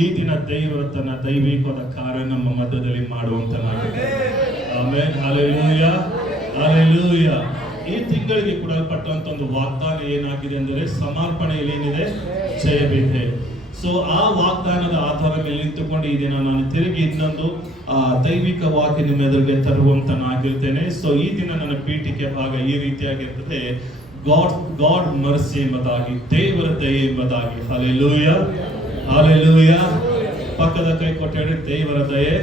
ಈ ದಿನ ದೇವರು ತನ್ನ ದೈವಿಕವಾದ ಕಾರ್ಯ ನಮ್ಮ ಮಧ್ಯದಲ್ಲಿ ಮಾಡುವಂತನಾಗಿದೆ. ಆಮೆನ್. Hallelujah, hallelujah. ಈ ತಿಂಗಳಿಗೆ ಕೊಡಲ್ಪಟ್ಟಂತ ಒಂದು ವಾಗ್ದಾನ ಏನಾಗಿದೆ ಅಂದರೆ ಸಮರ್ಪಣೆಯಲ್ಲಿ ಏನಿದೆ, ಜಯವಿದೆ. ಸೊ ಆ ವಾಗ್ದಾನದ ಆಧಾರ ಮೇಲೆ ನಿಂತುಕೊಂಡು ಈ ದಿನ ನಾನು ತಿರುಗಿ ಇನ್ನೊಂದು ದೈವಿಕ ವಾಕ್ಯ ನಿಮ್ಮ ಎದುರಿಗೆ ತರುವಂತನಾಗಿರ್ತೇನೆ. ಸೊ ಈ ದಿನ ನನ್ನ ಪೀಠಿಕೆ ಭಾಗ ಈ ರೀತಿಯಾಗಿರ್ತದೆ, ಗಾಡ್ ಮರ್ಸಿ ಎಂಬುದಾಗಿ, ದೇವರ ದಯೆ ಎಂಬುದಾಗಿ. Hallelujah, hallelujah. ಪಕ್ಕದ ಕೈ ಕೊಟ್ಟು ಹೇಳಿ, ದೇವರ ದಯೆ.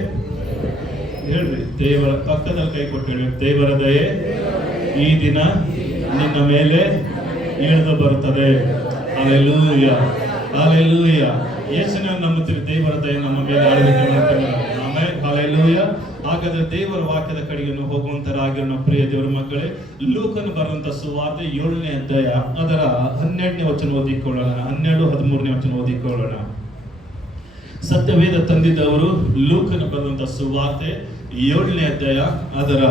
ಹೇಳ್ರಿ, ದೇವರ ಪಕ್ಕದಲ್ಲಿ ಕೈ ಕೊಟ್ಟು ಹೇಳಿ, ದೇವರ ದಯೆ ಈ ದಿನ ನಿನ್ನ ಮೇಲೆ ಇಳಿದು ಬರುತ್ತದೆ. Hallelujah, hallelujah. ಯೇಸುವಿನ ನಂಬುತ್ತೀರಿ, ದೇವರ ದಯೆ ನಮ್ಮ ಮೇಲೆ ಆಳ್ವಿಕೆ ಮಾಡ್ತಾರೆ. ಆಮೆನ್. ಹಲ್ಲೆಲೂಯಾ. ಹಾಗಾದ್ರೆ ದೇವರ ವಾಕ್ಯದ ಕಡೆಗೆ ಹೋಗುವಂತರಾಗಿರೋ ಪ್ರಿಯ ದೇವರ ಮಕ್ಕಳೇ, ಲೂಕನು ಬರುವಂತ ಸುವಾರ್ತೆ 7ನೇ ಅಧ್ಯಾಯ ಅದರ 12ನೇ ವಚನ ಓದಿಕೊಳ್ಳೋಣ. 12-13ನೇ ವಚನ ಓದಿಕೊಳ್ಳೋಣ. ಸತ್ಯವೇದ ತಂದಿದ್ದವರು ಲೂಕನು ಬರುವಂತ ಸುವಾರ್ತೆ 7ನೇ ಅಧ್ಯಾಯ ಅದರ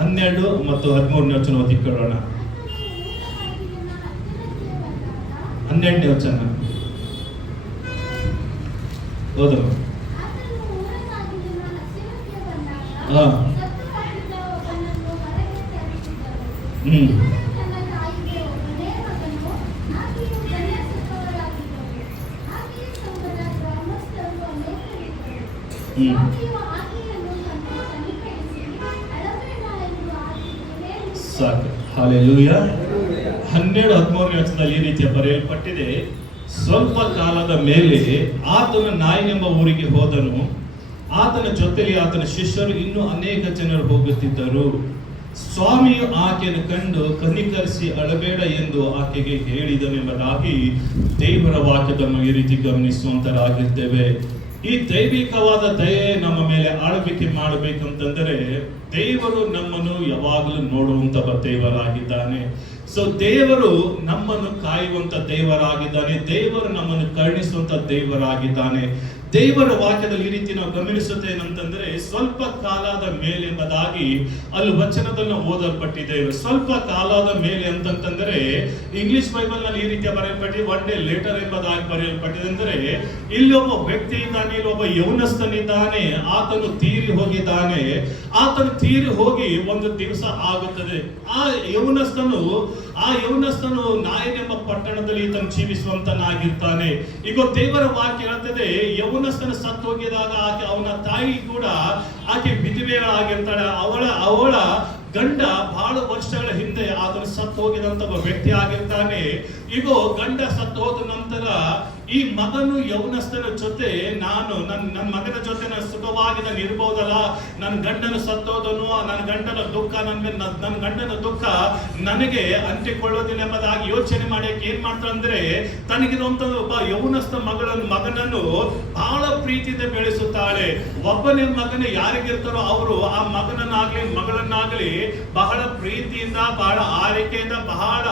12 ಮತ್ತು 13ನೇ ವಚನ ಓದಿಕೊಳ್ಳೋಣ. 12ನೇ ವಚನ ಓದು. ಸಾಕು. ಹಲ್ಲೆಲೂಯಾ. 12-13ನೇ ವಚನದಲ್ಲಿ ಈ ರೀತಿಯ ಬರೆಯಲ್ಪಟ್ಟಿದೆ, ಸ್ವಲ್ಪ ಕಾಲದ ಮೇಲೆ ಆತನು ನಾಯಿನ್ ಎಂಬ ಊರಿಗೆ ಹೋದನು. ಆತನ ಜೊತೆಯಲ್ಲಿ ಆತನ ಶಿಷ್ಯರು ಇನ್ನೂ ಅನೇಕ ಜನರು ಹೋಗುತ್ತಿದ್ದರು. ಸ್ವಾಮಿಯು ಆಕೆಯನ್ನು ಕಂಡು ಕನಿಕರಿಸಿ ಅಳಬೇಡ ಎಂದು ಆಕೆಗೆ ಹೇಳಿದನೆಂಬುದಾಗಿ ದೇವರ ವಾಕ್ಯವನ್ನು ಈ ರೀತಿ ಗಮನಿಸುವಂತರಾಗಿದ್ದೇವೆ. ಈ ದೈವಿಕವಾದ ದಯೆ ನಮ್ಮ ಮೇಲೆ ಆಳ್ವಿಕೆ ಮಾಡಬೇಕಂತಂದರೆ ದೇವರು ನಮ್ಮನ್ನು ಯಾವಾಗಲೂ ನೋಡುವಂತ ದೇವರಾಗಿದ್ದಾನೆ. ಸೊ ದೇವರು ನಮ್ಮನ್ನು ಕಾಯುವಂತ ದೇವರಾಗಿದ್ದಾನೆ. ದೇವರು ನಮ್ಮನ್ನು ಕರುಣಿಸುವಂತ ದೇವರಾಗಿದ್ದಾನೆ. ದೇವರ ವಾಕ್ಯದಲ್ಲಿ ಈ ರೀತಿ ನಾವು ಗಮನಿಸುತ್ತೇನಂತಂದ್ರೆ, ಸ್ವಲ್ಪ ಕಾಲದ ಮೇಲೆ ಎಂಬುದಾಗಿ ಅಲ್ಲಿ ವಚನದಲ್ಲಿ ಓದಲ್ಪಟ್ಟಿದೆ. ಸ್ವಲ್ಪ ಕಾಲದ ಮೇಲೆ ಅಂತಂತಂದ್ರೆ ಇಂಗ್ಲಿಷ್ ಬೈಬಲ್ ನಲ್ಲಿ ಈ ರೀತಿಯ ಬರೆಯಲ್ಪಟ್ಟಿದೆ, ಒನ್ ಡೇ ಲೇಟರ್ ಎಂಬುದಾಗಿ ಬರೆಯಲ್ಪಟ್ಟಿದೆ. ಅಂದ್ರೆ ಇಲ್ಲಿ ಒಬ್ಬ ವ್ಯಕ್ತಿ ಇದ್ದಾನೆ, ಇಲ್ಲಿ ಒಬ್ಬ ಯೌವನಸ್ಥನಿದ್ದಾನೆ, ಆತನು ತೀರಿ ಹೋಗಿದ್ದಾನೆ. ಆತನು ತೀರಿ ಹೋಗಿ ಒಂದು ದಿವಸ ಆಗುತ್ತದೆ. ಆ ಯೌವನಸ್ಥನು ನಾಯಿನ್ ಎಂಬ ಪಟ್ಟಣದಲ್ಲಿ ಈತನು ಜೀವಿಸುವಂತನಾಗಿರ್ತಾನೆ. ಈಗ ದೇವರ ವಾಕ್ಯ ಹೇಳ್ತದೆ, ಯೌವನಸ್ಥನ ಸತ್ತು ಹೋಗಿದಾಗ ಅವನ ತಾಯಿ ಕೂಡ ಆಕೆ ವಿಧವೆಯಾಗಿರ್ತಾಳೆ. ಅವಳ ಗಂಡ ಬಹಳ ವರ್ಷಗಳ ಹಿಂದೆ ಆತನು ಸತ್ತು ಹೋಗಿದಂತ ಒಬ್ಬ ವ್ಯಕ್ತಿ ಆಗಿರ್ತಾನೆ. ಈಗ ಗಂಡ ಸತ್ತು ಹೋದ ನಂತರ ಈ ಮಗನು ಯೌವನಸ್ಥನ ಜೊತೆ ನನ್ನ ಮಗನ ಜೊತೆ ನಾನು ಸುಖವಾಗಿ ನಾನು ಇರ್ಬೋದಲ್ಲ, ನನ್ನ ಗಂಡನು ಸತ್ತೋದನು, ನನ್ನ ಗಂಡನ ದುಃಖ ನನ್ನ ಗಂಡನ ದುಃಖ ನನಗೆ ಅಂಟಿಕೊಳ್ಳೋದಿಲ್ಲ ಎಂಬುದಾಗಿ ಯೋಚನೆ ಮಾಡಕ್ಕೆ ಏನ್ ಮಾಡ್ತಾಳೆ ಅಂದ್ರೆ, ತನಗಿರುವಂತ ಒಬ್ಬ ಯೌವನಸ್ಥ ಮಗನನ್ನು ಬಹಳ ಪ್ರೀತಿಯಿಂದ ಬೆಳೆಸುತ್ತಾಳೆ. ಒಬ್ಬನೇ ಮಗನ ಯಾರಿಗಿರ್ತಾರೋ ಅವರು ಆ ಮಗಳನ್ನಾಗ್ಲಿ ಬಹಳ ಪ್ರೀತಿಯಿಂದ, ಬಹಳ ಆರೈಕೆಯಿಂದ, ಬಹಳ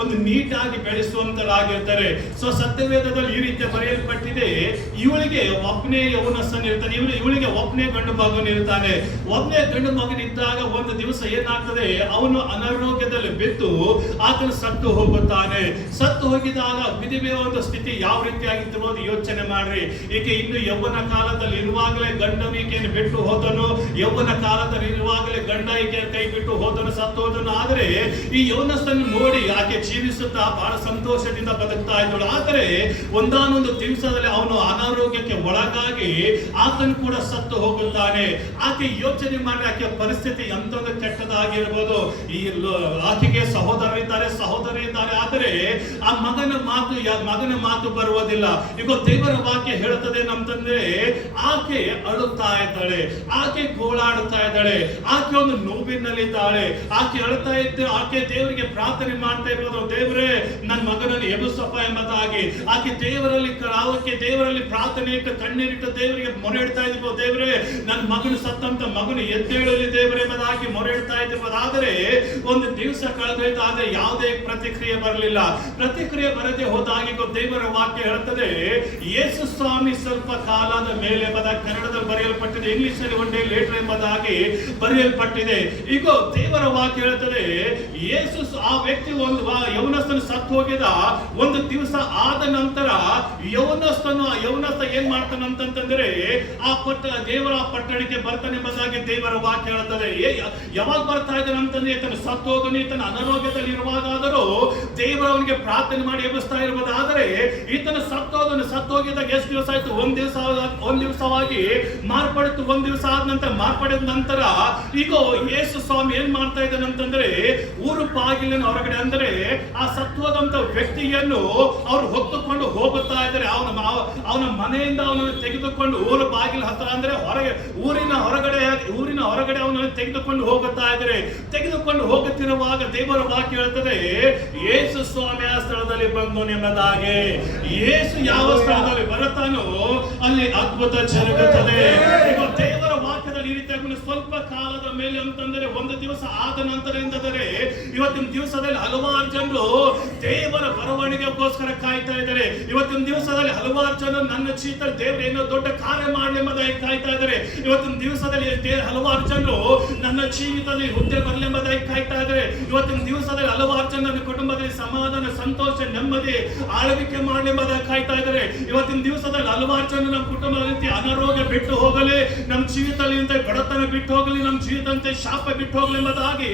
ಒಂದು ನೀಟಾಗಿ ಬೆಳೆಸುವಂತರಾಗಿರ್ತಾರೆ. ಸೊ ಸತ್ಯವೇದದಲ್ಲಿ ಈ ರೀತಿ ಬರೆಯಲ್ಪಟ್ಟಿದೆ, ಇವಳಿಗೆ ಒಬ್ಬನೇ ಯೌವನಸ್ಥನ ಇರ್ತಾನೆ, ಇವಳಿಗೆ ಒಬ್ಬನೇ ಗಂಡು ಮಗನಿರ್ತಾನೆ. ಒಬ್ಬನೇ ಗಂಡು ಮಗನಿದ್ದಾಗ ಒಂದು ದಿವಸ ಏನಾಗ್ತದೆ, ಅವನು ಅನಾರೋಗ್ಯದಲ್ಲಿ ಬಿದ್ದು ಆತನು ಸತ್ತು ಹೋಗುತ್ತಾನೆ. ಸತ್ತು ಹೋಗಿದಾಗ ವಿಧವೆಯ ಒಂದು ಸ್ಥಿತಿ ಯಾವ ರೀತಿ ಆಗಿರ್ಬೋದು ಯೋಚನೆ ಮಾಡ್ರಿ. ಈಕೆ ಇನ್ನು ಯೌವನ ಕಾಲದಲ್ಲಿ ಇರುವಾಗಲೇ ಗಂಡನು ಈಕೆಯನ್ನು ಬಿಟ್ಟು ಹೋದನು, ಯೌವನ ಕಾಲದಲ್ಲಿ ಇರುವಾಗಲೇ ಗಂಡ ಈಕೆ ಕೈ ಬಿಟ್ಟು ಹೋದನು, ಸತ್ತು ಹೋದನು. ಆದರೆ ಈ ಯೌವನಸ್ಥನ್ನು ನೋಡಿ ಆಕೆ ಜೀವಿಸುತ್ತಾ ಬಹಳ ಸಂತೋಷದಿಂದ ಬದುಕ್ತಾ ಇದ್ದಳು. ಆದರೆ ಒಂದಾನೊಂದು ದಿವಸದಲ್ಲಿ ಅವನು ಅನಾರೋಗ್ಯಕ್ಕೆ ಒಳಗಾಗಿ ಆತನು ಕೂಡ ಸತ್ತು ಹೋಗುತ್ತಾನೆ. ಆಕೆ ಯೋಚನೆ ಮಾಡಿ ಆಕೆ ಪರಿಸ್ಥಿತಿ ಎಂತೊಂದು ಕೆಟ್ಟದಾಗಿರ್ಬೋದು. ಆಕೆಗೆ ಸಹೋದರರಿದ್ದಾರೆ, ಆದರೆ ಆ ಮಗನ ಮಾತು ಬರುವುದಿಲ್ಲ. ಈಗ ದೇವರ ವಾಕ್ಯ ಹೇಳುತ್ತದೆ ನಮ್ತಂದ್ರೆ, ಆಕೆ ಅಳುತ್ತಾ ಇದ್ದಾಳೆ, ಆಕೆ ಗೋಳಾಡುತ್ತಾ ಇದ್ದಾಳೆ, ಆಕೆ ಒಂದು ನೋವಿನಲ್ಲಿದ್ದಾಳೆ, ಆಕೆ ಅಳುತ್ತಾ ಇದ್ದು ಆಕೆ ದೇವರಿಗೆ ಪ್ರಾರ್ಥನೆ ಮಾಡ್ತಾ ಇರೋದು, ದೇವರೇ ನನ್ನ ಮಗನನ್ನು ಎಬ್ಬಿಸಪ್ಪ ಎಂಬುದಾಗಿ. ಆಕೆ ದೇವರಲ್ಲಿ ಪ್ರಾರ್ಥನೆ ಇಟ್ಟು ಕಣ್ಣೀರಿಟ್ಟು ದೇವರಿಗೆ ಮೊರೆ ಇಡ್ತಾ ಇದ್ದಿರ್ಬೋದು, ದೇವರೇ ನನ್ನ ಮಗನು ಸತ್ತಂತ ಮಗನು ಎದ್ದೇಳಲಿ ದೇವರೇ ಎಂಬುದಾಗಿ ಮೊರೆ ಇಡ್ತಾ ಇದ್ದಿರ್ಬೋದು. ಆದರೆ ಒಂದು ದಿವಸ ಕಳೆದೋಯ್ತು, ಆದರೆ ಯಾವುದೇ ಪ್ರತಿಕ್ರಿಯೆ ಬರಲಿಲ್ಲ. ಪ್ರತಿಕ್ರಿಯೆ ಬರದೆ ಹೋದಾಗ ದೇವರ ವಾಕ್ಯ ಹೇಳುತ್ತದೆ, ಯೇಸು ಸ್ವಾಮಿ ಸ್ವಲ್ಪ ಕಾಲದ ಮೇಲೆ ಎಂಬುದಾಗಿ ಕನ್ನಡದಲ್ಲಿ ಬರೆಯಲ್ಪಟ್ಟಿದೆ, ಇಂಗ್ಲಿಷ್ ನಲ್ಲಿ ಒನ್ ಡೇ ಲೇಟರ್ ಎಂಬುದಾಗಿ ಬರೆಯಲ್ಪಟ್ಟಿದೆ. ಈಗ ದೇವರ ವಾಕ್ಯ ಹೇಳುತ್ತದೆ, ಯೇಸು ಆ ವ್ಯಕ್ತಿ ಒಂದು ಯೌವನಸ್ಥನು ಸತ್ತು ಹೋಗಿದ ಒಂದು ದಿವಸ ಆದ ನಂತರ ಯೌವನಸ್ಥ ಏನ್ ಮಾಡ್ತಾನೆ ಅಂತಂದ್ರೆ ದೇವರ ಪಟ್ಟಣಕ್ಕೆ ಬರ್ತಾನೆ ಎಂಬುದಾಗಿ ದೇವರ ವಾಕ್ಯ ಹೇಳ್ತದೆ. ಯಾವಾಗ ಬರ್ತಾ ಇದ್ದಾನೆ ಅಂತಂದ್ರೆ ತನ್ನ ಸತ್ತೋಗನಿ ತನ್ನ ಅನಾರೋಗ್ಯದಲ್ಲಿ ಇರುವಾಗಾದರೂ ದೇವರವನಿಗೆ ಪ್ರಾರ್ಥನೆ ಮಾಡಿ ಎಬ್ಬಿಸ್ತಾ ಇರಬಹುದಾದರೆ ಈತನ ಸತ್ತೋಗಿದಾಗ ಎಷ್ಟು ದಿವಸ ಆಯ್ತು? ಒಂದ್ ದಿವಸವಾಗಿ ಮಾರ್ಪಡಿತು. ಒಂದ್ ದಿವಸ ಆದ ನಂತರ ಮಾರ್ಪಡಿದ ನಂತರ ಈಗ ಯೇಸು ಸ್ವಾಮಿ ಏನ್ ಮಾಡ್ತಾ ಇದ್ದಾನೆ ಅಂತಂದ್ರೆ ಊರು ಬಾಗಿಲಿನ ಹೊರಗಡೆ ಅಂದ್ರೆ ಆ ಸತ್ವದಂತ ವ್ಯಕ್ತಿಯನ್ನು ಅವ್ರು ಹೊತ್ತುಕೊಂಡು ಹೋಗುತ್ತಾ ಇದ್ದಾರೆ. ಅವನ ಮನೆಯಿಂದ ಅವನನ್ನು ತೆಗೆದುಕೊಂಡು ಊರು ಬಾಗಿಲ ಹತ್ರ ಅಂದ್ರೆ ಊರಿನ ಹೊರಗಡೆ ಅವನನ್ನು ತೆಗೆದುಕೊಂಡು ಹೋಗುತ್ತಾ ಇದ್ದಾರೆ. ತೆಗೆದುಕೊಂಡು ಹೋಗುತ್ತಿರುವಾಗ ದೇವರ ವಾಕ್ಯ ಹೇಳ್ತದೆ ಯೇಸು ಸ್ವಾಮಿ ಆ ಸ್ಥಳದಲ್ಲಿ ಬಂದು ಎಂಬುದಾಗಿ. ಯೇಸು ಯಾವ ಸ್ಥಳದಲ್ಲಿ ಬರುತ್ತಾನೋ ಅಲ್ಲಿ ಅದ್ಭುತ ಜರುಗುತ್ತದೆ. ದೇವರ ವಾಕ್ಯದಲ್ಲಿ ಈ ರೀತಿಯಾಗಿ ಸ್ವಲ್ಪ ಕಾಲದ ಮೇಲೆ ಅಂತಂದ್ರೆ ಒಂದು ದಿವಸ ಆದ ನಂತರದಿಂದರೆ ಇವತ್ತಿನ ದಿವಸದಲ್ಲಿ ಹಲವಾರು ಜನರು ದೇವರ ಬರವಣಿಗೆಗೋಸ್ಕರ ಕಾಯ್ತಾ ಇದ್ದಾರೆ. ಇವತ್ತಿನ ದಿವಸದಲ್ಲಿ ಹಲವಾರು ಜನರು ನನ್ನ ಜೀವಿತದಲ್ಲಿ ದೇವರು ಏನೋ ದೊಡ್ಡ ಕಾರ್ಯ ಮಾಡಲಿ ಎಂಬುದಾಗಿ ಕಾಯ್ತಾ ಇದ್ದಾರೆ. ಇವತ್ತಿನ ದಿವಸದಲ್ಲಿ ಹಲವಾರು ಜನರು ನನ್ನ ಜೀವಿತದಲ್ಲಿ ಹುದ್ದೆ ಬರಲಿ ಎಂಬುದಾಗಿ ಕಾಯ್ತಾ ಇದ್ದಾರೆ. ಇವತ್ತಿನ ದಿವಸದಲ್ಲಿ ಹಲವಾರು ಜನ ನನ್ನ ಕುಟುಂಬದಲ್ಲಿ ಸಮಾಧಾನ, ಸಂತೋಷ, ನೆಮ್ಮದಿ ಆಳ್ವಿಕೆ ಮಾಡಲಿ ಎಂಬುದಾಗಿ ಕಾಯ್ತಾ ಇದ್ದಾರೆ. ಇವತ್ತಿನ ದಿವಸದಲ್ಲಿ ಹಲವಾರು ಜನ ನಮ್ಮ ಕುಟುಂಬದಲ್ಲಿ ಅನಾರೋಗ್ಯ ಬಿಟ್ಟು ಹೋಗಲಿ, ನಮ್ಮ ಜೀವಿತದಲ್ಲಿ ಬಡತನ ಬಿಟ್ಟು ಹೋಗಲಿ, ನಮ್ಮ ಜೀವಿತಂತೆ ಶಾಪ ಬಿಟ್ಟು ಹೋಗಲಿ ಎಂಬುದಾಗಿ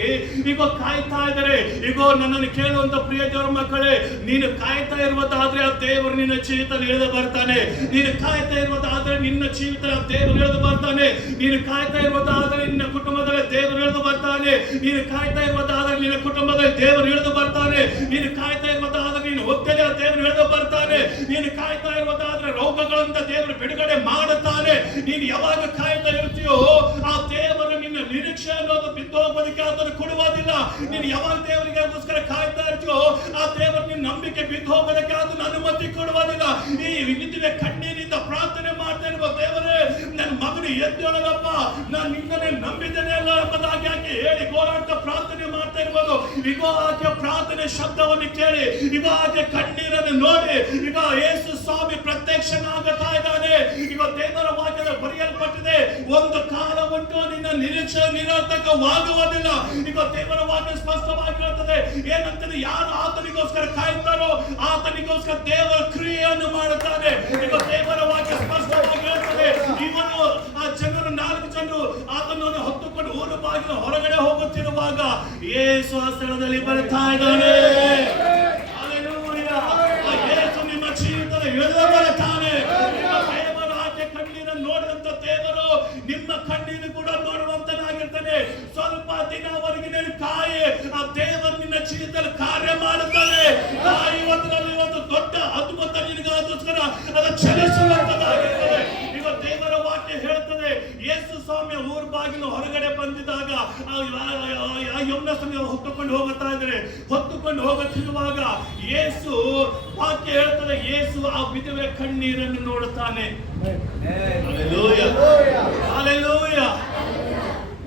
ಈಗ ಕಾಯ್ತಾ ಇದ್ದಾರೆ. ಈಗ ನನ್ನನ್ನು ಕೇಳುವಂತ ಪ್ರಿಯ ದೇವರ ಮಕ್ಕಳೇ, ನೀನು ಕಾಯ್ತಾ ಇರುವುದಾದ್ರೆ ಆ ದೇವರು ನಿನ್ನ ಜೀವಿತದಲ್ಲಿ ಇಳಿದು ಬರ್ತಾನೆ. ನೀನು ಕಾಯ್ತಾ ಇರುವುದಾದ್ರೆ ನಿನ್ನ ಜೀವಿತದಲ್ಲಿ ದೇವರು ಇಳಿದು ಬರ್ತಾನೆ. ನೀನು ಕಾಯ್ತಾ ಇರುವುದಾದ್ರೆ ನಿನ್ನ ಕುಟುಂಬದಲ್ಲಿ ದೇವರು ಇಳಿದು ಬರ್ತಾನೆ. ನೀನು ಕಾಯ್ತಾ ಇರುವುದಾದ್ರೆ ನಿನ್ನ ಕುಟುಂಬದಲ್ಲಿ ದೇವರು ಇಳಿದು ಬರ್ತಾನೆ. ನೀನು ಕಾಯ್ತಾ ಇರುವುದಾದ್ರೆ ನೀನು ಹೊತ್ತಲ್ಲಿ ದೇವರು ಇಳಿದು ಬರ್ತಾನೆ. ನೀನು ಕಾಯ್ತಾ ಇರುವುದಾದ್ರೆ ರೋಗಗಳಿಂದ ದೇವರು ಬಿಡುಗಡೆ ಮಾಡುತ್ತಾನೆ. ನೀನು ಯಾವಾಗ ಕಾಯ್ತಾ ಇರ್ತೀಯೋ ಆ ದೇವರು ನಿನ್ನ ನಿರೀಕ್ಷೆ ಅನ್ನೋದು ಬಿದ್ದು ಹೋಗೋದಕ್ಕೆ ಅದನ್ನು ಕೊಡುವುದಿಲ್ಲ. ನೀನು ಯಾವಾಗ ದೇವರಿಗೋಸ್ಕರ ಕಾಯ್ತಾ ಇರ್ತೀಯೋ ಆ ದೇವರು ನಿನ್ನ ನಂಬಿಕೆ ಬಿದ್ದು ಹೋಗೋದಕ್ಕೆ ಅದನ್ನು ಅನುಮತಿ ಕೊಡುವುದಿಲ್ಲ. ಈ ವಿಧಿವೆ ಕಣ್ಣೀರಿಂದ ಪ್ರಾರ್ಥನೆ ಮಾಡ್ತಾ ಇರುವ ದೇವರೇ, ನನ್ನ ಮಗನು ಎದ್ದೇಳಲಪ್ಪ, ನಾನು ನಿನ್ನನ್ನೇ ನಂಬಿದ್ದೇನೆ ಅಲ್ಲ ಎಂಬುದಾಗಿ ಆಕೆ ಹೇಳಿ ಹೋರಾಟ ಪ್ರಾರ್ಥನೆ ಮಾಡ್ತಾ ಇರ್ಬೋದು. ಈಗ ಆಕೆ ಪ್ರಾರ್ಥನೆ ಶಬ್ದವನ್ನು ಕೇಳಿ ಈಗ ಆಕೆ ಕಣ್ಣೀರನ್ನು ನೋಡಿ ಈಗ ಯೇಸು ಸ್ವಾಮಿ ಪ್ರತ್ಯಕ್ಷನಾಗುತ್ತಾ ಇದ್ದಾನೆ. ಈಗ ದೇವರ ವಾಕ್ಯದ ಬರೆಯಲ್ಪಟ್ಟಿದೆ, ಒಂದು ಕಾಲ ಉಂಟು ನಿನ್ನ ನಿರೀಕ್ಷೆ ನಿರರ್ಥಕವಾಗುವುದಿಲ್ಲ. ಈಗ ದೇವರ ವಾಕ್ಯ ಸ್ಪಷ್ಟವಾಗಿ ಹೇಳ್ತದೆ ಏನಂತಂದ್ರೆ ಯಾರು ಆತನಿಗೋಸ್ಕರ ಕಾಯ್ತಾರೋ ಆತನಿಗೋಸ್ಕರ ದೇವರ ಕ್ರಿಯೆಯನ್ನು ಮಾಡುತ್ತಾನೆ. ಈಗ ದೇವರ ವಾಕ್ಯ ಸ್ಪಷ್ಟವಾಗಿ ಹೇಳ್ತದೆ, ಇವನು ಆ ಜನರು 4 ಜನರು ಆತನನ್ನು ಹೊತ್ತುಕೊಂಡು ಊರು ಬಾಗಿಲ ಹೊರಗಡೆ ಹೋಗುತ್ತಿರುವಾಗ ಯೇಸು ಆ ಸ್ಥಳದಲ್ಲಿ ಬರ್ತಾ ಇದ್ದಾನೆ. ಯೇಸು ನಿಮ್ಮ ಜೀವಿತದ ಇಳಿದು ಬರ್ತಾನೆ. ದೇವರ ಆಕೆ ಕಣ್ಣೀರನ್ನು ನೋಡಿದಂತ ದೇವರು ನಿಮ್ಮ ಕಣ್ಣೀರು ಕೂಡ ನೋಡುವಂತನಾಗಿರ್ತಾನೆ. ಸ್ವಲ್ಪ ದಿನವರೆಗೆ ನೀನು ಕಾಯಿ, ಆ ದೇವರು ನಿನ್ನ ಜೀವಿತದಲ್ಲಿ ಕಾರ್ಯ ಮಾಡುತ್ತಾನೆ. ಇವತ್ತು ದೊಡ್ಡ ಅದ್ಭುತ ನಿನಗೋಸ್ಕರ ಅದು ಚಲಿಸುವಂತದಾಗಿರ್ತದೆ. ಈಗ ದೇವರ ವಾಕ್ಯ ಹೇಳ್ತದೆ ಯೇಸು ಸ್ವಾಮಿ ಊರು ಬಾಗಿಲು ಹೊರಗಡೆ ಬಂದಿದ್ದಾಗ ಯೌವನಸ್ಥನಿಗೆ ಹೊತ್ತುಕೊಂಡು ಹೋಗುತ್ತಿರುವಾಗ ಯೇಸು ವಾಕ್ಯ ಹೇಳ್ತದೆ ಯೇಸು ಆ ವಿಧವೆ ಕಣ್ಣೀರನ್ನು ನೋಡುತ್ತಾನೆ. ಹಲ್ಲೆಲೂಯ.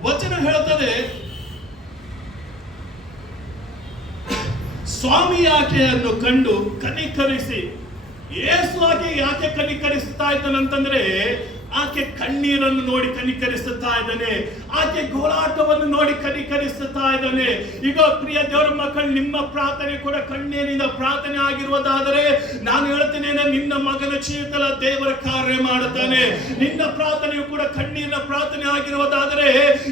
ವಚನ ಹೇಳ್ತದೆ ಸ್ವಾಮಿ ಆಕೆಯನ್ನು ಕಂಡು ಕನಿಕರಿಸಿ. ಯೇಸು ಆಕೆ ಯಾಕೆ ಕನಿಕರಿಸ್ತಾ ಇದ್ದಾನಂತಂದ್ರೆ ಆಕೆ ಕಣ್ಣೀರನ್ನು ನೋಡಿ ಕನಿಕರಿಸುತ್ತಾ ಇದ್ದಾನೆ. ಆಕೆ ಗೋಳಾಟವನ್ನು ನೋಡಿ ಕನಿಕರಿಸುತ್ತಾ ಇದ್ದಾನೆ. ಈಗ ಪ್ರಿಯ ದೇವರ ಮಕ್ಕಳು, ನಿಮ್ಮ ಪ್ರಾರ್ಥನೆ ಕೂಡ ಕಣ್ಣೀರಿನಿಂದ ಪ್ರಾರ್ಥನೆ ಆಗಿರುವುದಾದರೆ ನಾನು ಹೇಳ್ತೇನೆ ನಿನ್ನ ಮಗನ ಜೀವಿತದಲ್ಲಿ ದೇವರ ಕಾರ್ಯ ಮಾಡುತ್ತಾನೆ. ನಿನ್ನ ಪ್ರಾರ್ಥನೆಯು ಕೂಡ ಕಣ್ಣೀರಿನ ಪ್ರಾರ್ಥನೆ ಆಗಿರುವುದಾದರೆ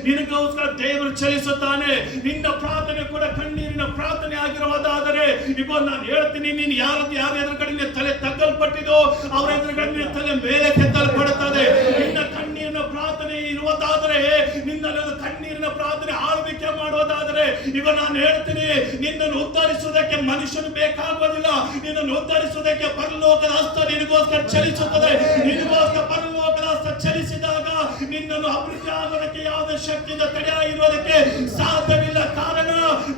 ನಿನಗೋಸ್ಕರ ದೇವರು ಚಲಿಸುತ್ತಾನೆ. ನಿನ್ನ ಪ್ರಾರ್ಥನೆ ಕೂಡ ಕಣ್ಣೀರಿನ ಪ್ರಾರ್ಥನೆ ಆಗಿರುವುದಾದರೆ ಈಗ ನಾನು ಹೇಳ್ತೀನಿ, ನೀನು ಯಾರ ಎದುರುಗಡೆ ತಲೆ ತಗ್ಗಲ್ಪಟ್ಟಿದೋ ಅವರ ಎದುರುಗಡೆ ತಲೆ ಮೇಲೆ ಕೆತ್ತಲ್ಪಡುತ್ತದೆ. ನಿನ್ನ ಕಣ್ಣೀರಿನ ಪ್ರಾರ್ಥನೆ ಇರುವುದಾದರೆ, ನಿನ್ನ ಕಣ್ಣೀರಿನ ಪ್ರಾರ್ಥನೆ ಆಳ್ವಿಕೆ ಮಾಡುವುದಾದರೆ ಈಗ ನಾನು ಹೇಳ್ತೀನಿ, ನಿನ್ನನ್ನು ಉದ್ಧರಿಸುವುದಕ್ಕೆ ಮನುಷ್ಯನು ಬೇಕಾಗುವುದಿಲ್ಲ. ನಿನ್ನನ್ನು ಉದ್ಧರಿಸುವುದಕ್ಕೆ ಪರಲೋಕದ ಹಸ್ತ ನಿನಗೋಸ್ಕರ ಚಲಿಸುತ್ತದೆ. ನಿನಗೋಸ್ಕರ ಪರಲೋಕದ ಹಸ್ತ ಚಲಿಸಿದಾಗ ನಿನ್ನನ್ನು ಅಭಿವೃದ್ಧಿ ಆಗೋದಕ್ಕೆ ಯಾವುದೇ ಶಕ್ತಿಯಿಂದ ತಡೆಯಾಗಿರುವುದಕ್ಕೆ ಸಾಧ್ಯವಿಲ್ಲ. ಕಾರಣ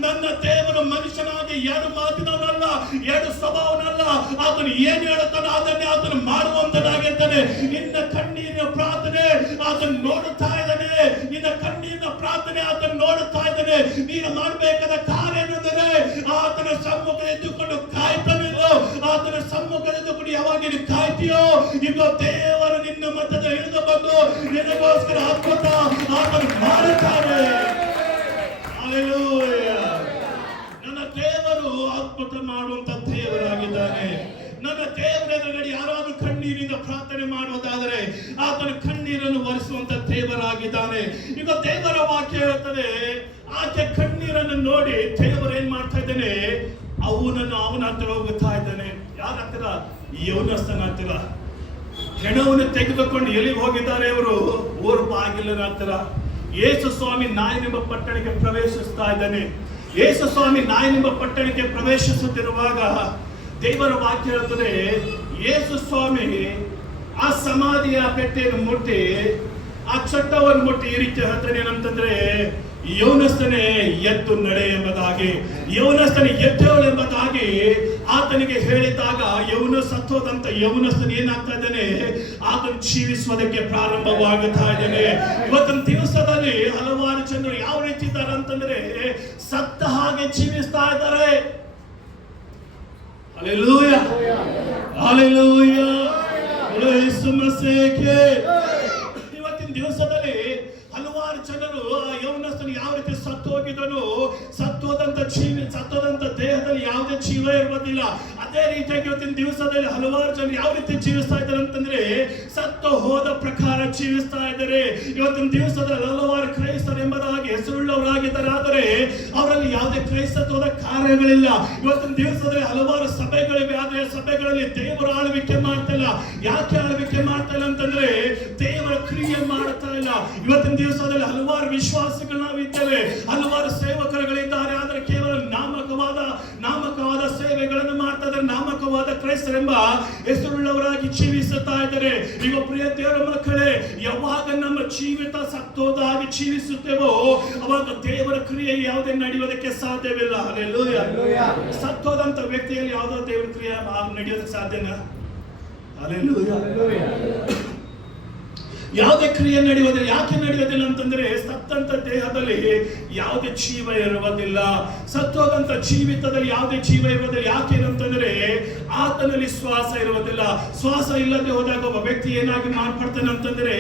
ನನ್ನ ದೇವರು ಮನುಷ್ಯನಾಗಿ ಎರಡು ಮಾತಿನವನಲ್ಲ, ಎರಡು ಸ್ವಭಾವನಲ್ಲ. ಆತನು ಏನು ಹೇಳುತ್ತಾನೋ ಅದನ್ನೇ ಆತನು ಮಾಡುವಂತನಾಗಿದ್ದಾನೆ. ನಿನ್ನ ಕಣ್ಣೀರಿನ ಪ್ರಾರ್ಥನೆ ಆತನು ನೋಡುತ್ತಾ ಇದ್ದಾನೆ. ನಿನ್ನ ಕಣ್ಣೀರಿನ ಪ್ರಾರ್ಥನೆ ಆತನು ನೋಡುತ್ತಾ ಇದ್ದಾನೆ. ನೀನು ಮಾಡಬೇಕಾದ ಕಾರ್ಯ ಏನೆಂದರೆ ಆತನ ಸಮ್ಮುಖ ಎದ್ದುಕೊಂಡು ಕಾಯ್ತಾನಿರೋ. ಆತನ ಸಮ್ಮುಖ ಎದ್ದುಕೊಂಡು ಯಾವಾಗ ನೀನು ಕಾಯ್ತೀಯೋ ಈಗ ದೇವರು ನಿನ್ನ ಮಧ್ಯದಲ್ಲಿ ಇಳಿದು ಬಂದು ನಿನಗೋಸ್ಕರ ಅದ್ಭುತ ಆತನು ಮಾಡುತ್ತಾರೆ. ಹಲ್ಲೆಲೂಯ. ನನ್ನ ದೇವರು ಅದ್ಭುತ ಮಾಡುವಂತ ದೇವರಾಗಿದ್ದಾನೆ. ನನ್ನ ದೇವರ ಎದುರುಗಡೆ ಯಾರಾದ್ರೂ ಕಣ್ಣೀರಿಂದ ಪ್ರಾರ್ಥನೆ ಮಾಡುವುದಾದರೆ ಆತನ ಕಣ್ಣೀರನ್ನು ಒರೆಸುವಂತ ದೇವರಾಗಿದ್ದಾನೆ. ಈಗ ದೇವರ ವಾಕ್ಯ ಹೇಳ್ತದೆ, ಆಕೆ ಕಣ್ಣೀರನ್ನು ನೋಡಿ ದೇವರು ಏನ್ ಮಾಡ್ತಾ ಇದ್ದಾನೆ, ಅವನ ಹತ್ರ ಹೋಗುತ್ತಾ ಇದ್ದಾನೆ. ಯಾರ ಹತ್ರ? ಯೌವನಸ್ಥನ ಹತ್ರ. ಹೆಣವನ್ನು ತೆಗೆದುಕೊಂಡು ಎಲ್ಲಿಗೆ ಹೋಗಿದ್ದಾರೆ ಅವರು? ಊರು ಬಾಗಿಲನ ಹತ್ರ. ಯೇಸು ಸ್ವಾಮಿ ನಾಯಿನೆಂಬ ಪಟ್ಟಣಕ್ಕೆ ಪ್ರವೇಶಿಸ್ತಾ ಇದ್ದಾನೆ. ಯೇಸು ಸ್ವಾಮಿ ನಾಯಿನೆಂಬ ಪಟ್ಟಣಕ್ಕೆ ಪ್ರವೇಶಿಸುತ್ತಿರುವಾಗ ದೇವರ ವಾಕ್ಯ ಹೇಳ್ತದೆ, ಯೇಸು ಸ್ವಾಮಿ ಆ ಸಮಾಧಿಯ ಪೆಟ್ಟೆಯನ್ನು ಮುಟ್ಟಿ, ಆ ಚಟ್ಟವನ್ನು ಮುಟ್ಟಿ ಈ ರೀತಿ ಹೇಳ್ತಾನೆ ಏನಂತಂದ್ರೆ, ಯೌವನಸ್ಥನೇ ಎದ್ದು ನಡೆ ಎಂಬುದಾಗಿ, ಯೌವನಸ್ಥನೇ ಎದ್ದೇಳು ಎಂಬುದಾಗಿ ಆತನಿಗೆ ಹೇಳಿದಾಗ ಯೌವನ ಸತ್ತೋದಂತ ಯೌವನಸ್ಥನ ಏನಾಗ್ತಾ ಇದ್ದಾನೆ, ಆತನ ಜೀವಿಸುವುದಕ್ಕೆ ಪ್ರಾರಂಭವಾಗುತ್ತಾ ಇದ್ದಾನೆ. ಇವತ್ತಿನ ದಿವಸದಲ್ಲಿ ಹಲವಾರು ಜನರು ಯಾವ ರೀತಿ ಇದ್ದಾರೆ ಅಂತಂದ್ರೆ, ಸತ್ತ ಹಾಗೆ ಜೀವಿಸ್ತಾ ಇದ್ದಾರೆ. ಹಲ್ಲೆಲೂಯಾ, ಹಲ್ಲೆಲೂಯಾ, ಯೇಸು ಮಸೀಹಗೆ. ಇವತ್ತಿನ ದಿವಸದಲ್ಲಿ ಹಲವಾರು ಜನರು ಆ ಯೌವನಸ್ಥನು ಯಾವ ರೀತಿ ಸತ್ತು ಹೋಗಿದನು, ಸತ್ತೋದಂತ ದೇಹದಲ್ಲಿ ಯಾವುದೇ ಜೀವ ಇರುವುದಿಲ್ಲ. ಅದೇ ರೀತಿಯಾಗಿ ಇವತ್ತಿನ ದಿವಸದಲ್ಲಿ ಹಲವಾರು ಜನರು ಯಾವ ರೀತಿ ಜೀವಿಸ್ತಾ ಇದ್ದಾರೆ ಅಂತಂದ್ರೆ, ಸತ್ತು ಹೋದ ಪ್ರಕಾರ ಜೀವಿಸ್ತಾ ಇದ್ದಾರೆ. ಇವತ್ತಿನ ದಿವಸದಲ್ಲಿ ಹಲವಾರು ಕ್ರೈಸ್ತರು ಎಂಬುದಾಗಿ ಹೆಸರುಳ್ಳವರಾಗಿದ್ದಾರೆ, ಆದರೆ ಅವರಲ್ಲಿ ಯಾವುದೇ ಕ್ರೈಸ್ತತ್ವದ ಕಾರ್ಯಗಳಿಲ್ಲ. ಇವತ್ತಿನ ದಿವಸದಲ್ಲಿ ಹಲವಾರು ಸಭೆಗಳಿವೆ, ಆದರೆ ಸಭೆಗಳಲ್ಲಿ ದೇವರ ಆಳ್ವಿಕೆ ಮಾಡ್ತಾ ಇಲ್ಲ. ಯಾಕೆ ಆಳ್ವಿಕೆ ಮಾಡ್ತಾ ಇಲ್ಲ ಅಂತಂದ್ರೆ, ದೇವರ ಕ್ರಿಯೆ ಮಾಡ್ತಾ ಇಲ್ಲ. ಇವತ್ತಿನ ದಿವಸದಲ್ಲಿ ಹಲವಾರು ವಿಶ್ವಾಸಿಗಳು ನಾವಿದ್ದೇವೆ, ಹಲವಾರು ಸೇವಕರುಗಳಿದ್ದಾರೆ, ಆದರೆ ಕೇವಲ ನಾಮಕವಾದ ಸೇವೆಗಳನ್ನು ಮಾಡ್ತಾ ಇದ್ದಾರೆ. ನಾಮಕವಾದ ಕ್ರೈಸ್ತರೆಂಬ ಹೆಸರುಳ್ಳವರಾಗಿ ಜೀವಿಸುತ್ತಾ ಇದ್ದಾರೆ. ಈಗ ಪ್ರಿಯ ದೇವರ ಮಕ್ಕಳೇ, ಯಾವಾಗ ನಮ್ಮ ಜೀವಿತ ಸತ್ತೋದಾಗಿ ಜೀವಿಸುತ್ತೇವೋ ಅವಾಗ ದೇವರ ಕ್ರಿಯೆ ಯಾವುದೇ ನಡೆಯುವುದಕ್ಕೆ ಸಾಧ್ಯವಿಲ್ಲ. ಹಲ್ಲೆಲೂಯಾ. ಸತ್ತೋದಂತ ವ್ಯಕ್ತಿಯಲ್ಲಿ ಯಾವುದೋ ದೇವರ ಕ್ರಿಯೆ ನಡೆಯೋದಕ್ಕೆ ಸಾಧ್ಯನಾ? ಹಲ್ಲೆಲೂಯಾ. ಯಾವುದೇ ಕ್ರಿಯೆ ನಡೆಯುವುದಿಲ್ಲ. ಯಾಕೆ ನಡೆಯುವುದಿಲ್ಲ ಅಂತಂದ್ರೆ, ಸತ್ತಂತ ದೇಹದಲ್ಲಿ ಯಾವುದೇ ಜೀವ ಇರುವುದಿಲ್ಲ, ಸತ್ತೋದಂತ ಜೀವಿತದಲ್ಲಿ ಯಾವುದೇ ಜೀವ ಇರುವುದಿಲ್ಲ. ಯಾಕೆ ಅಂತಂದ್ರೆ, ಆತನಲ್ಲಿ ಶ್ವಾಸ ಇರುವುದಿಲ್ಲ. ಶ್ವಾಸ ಇಲ್ಲದೆ ಹೋದಾಗ ಒಬ್ಬ ವ್ಯಕ್ತಿ ಏನಾಗಿ ಮಾರ್ಪಡ್ತಾನೆ ಅಂತಂದ್ರೆ,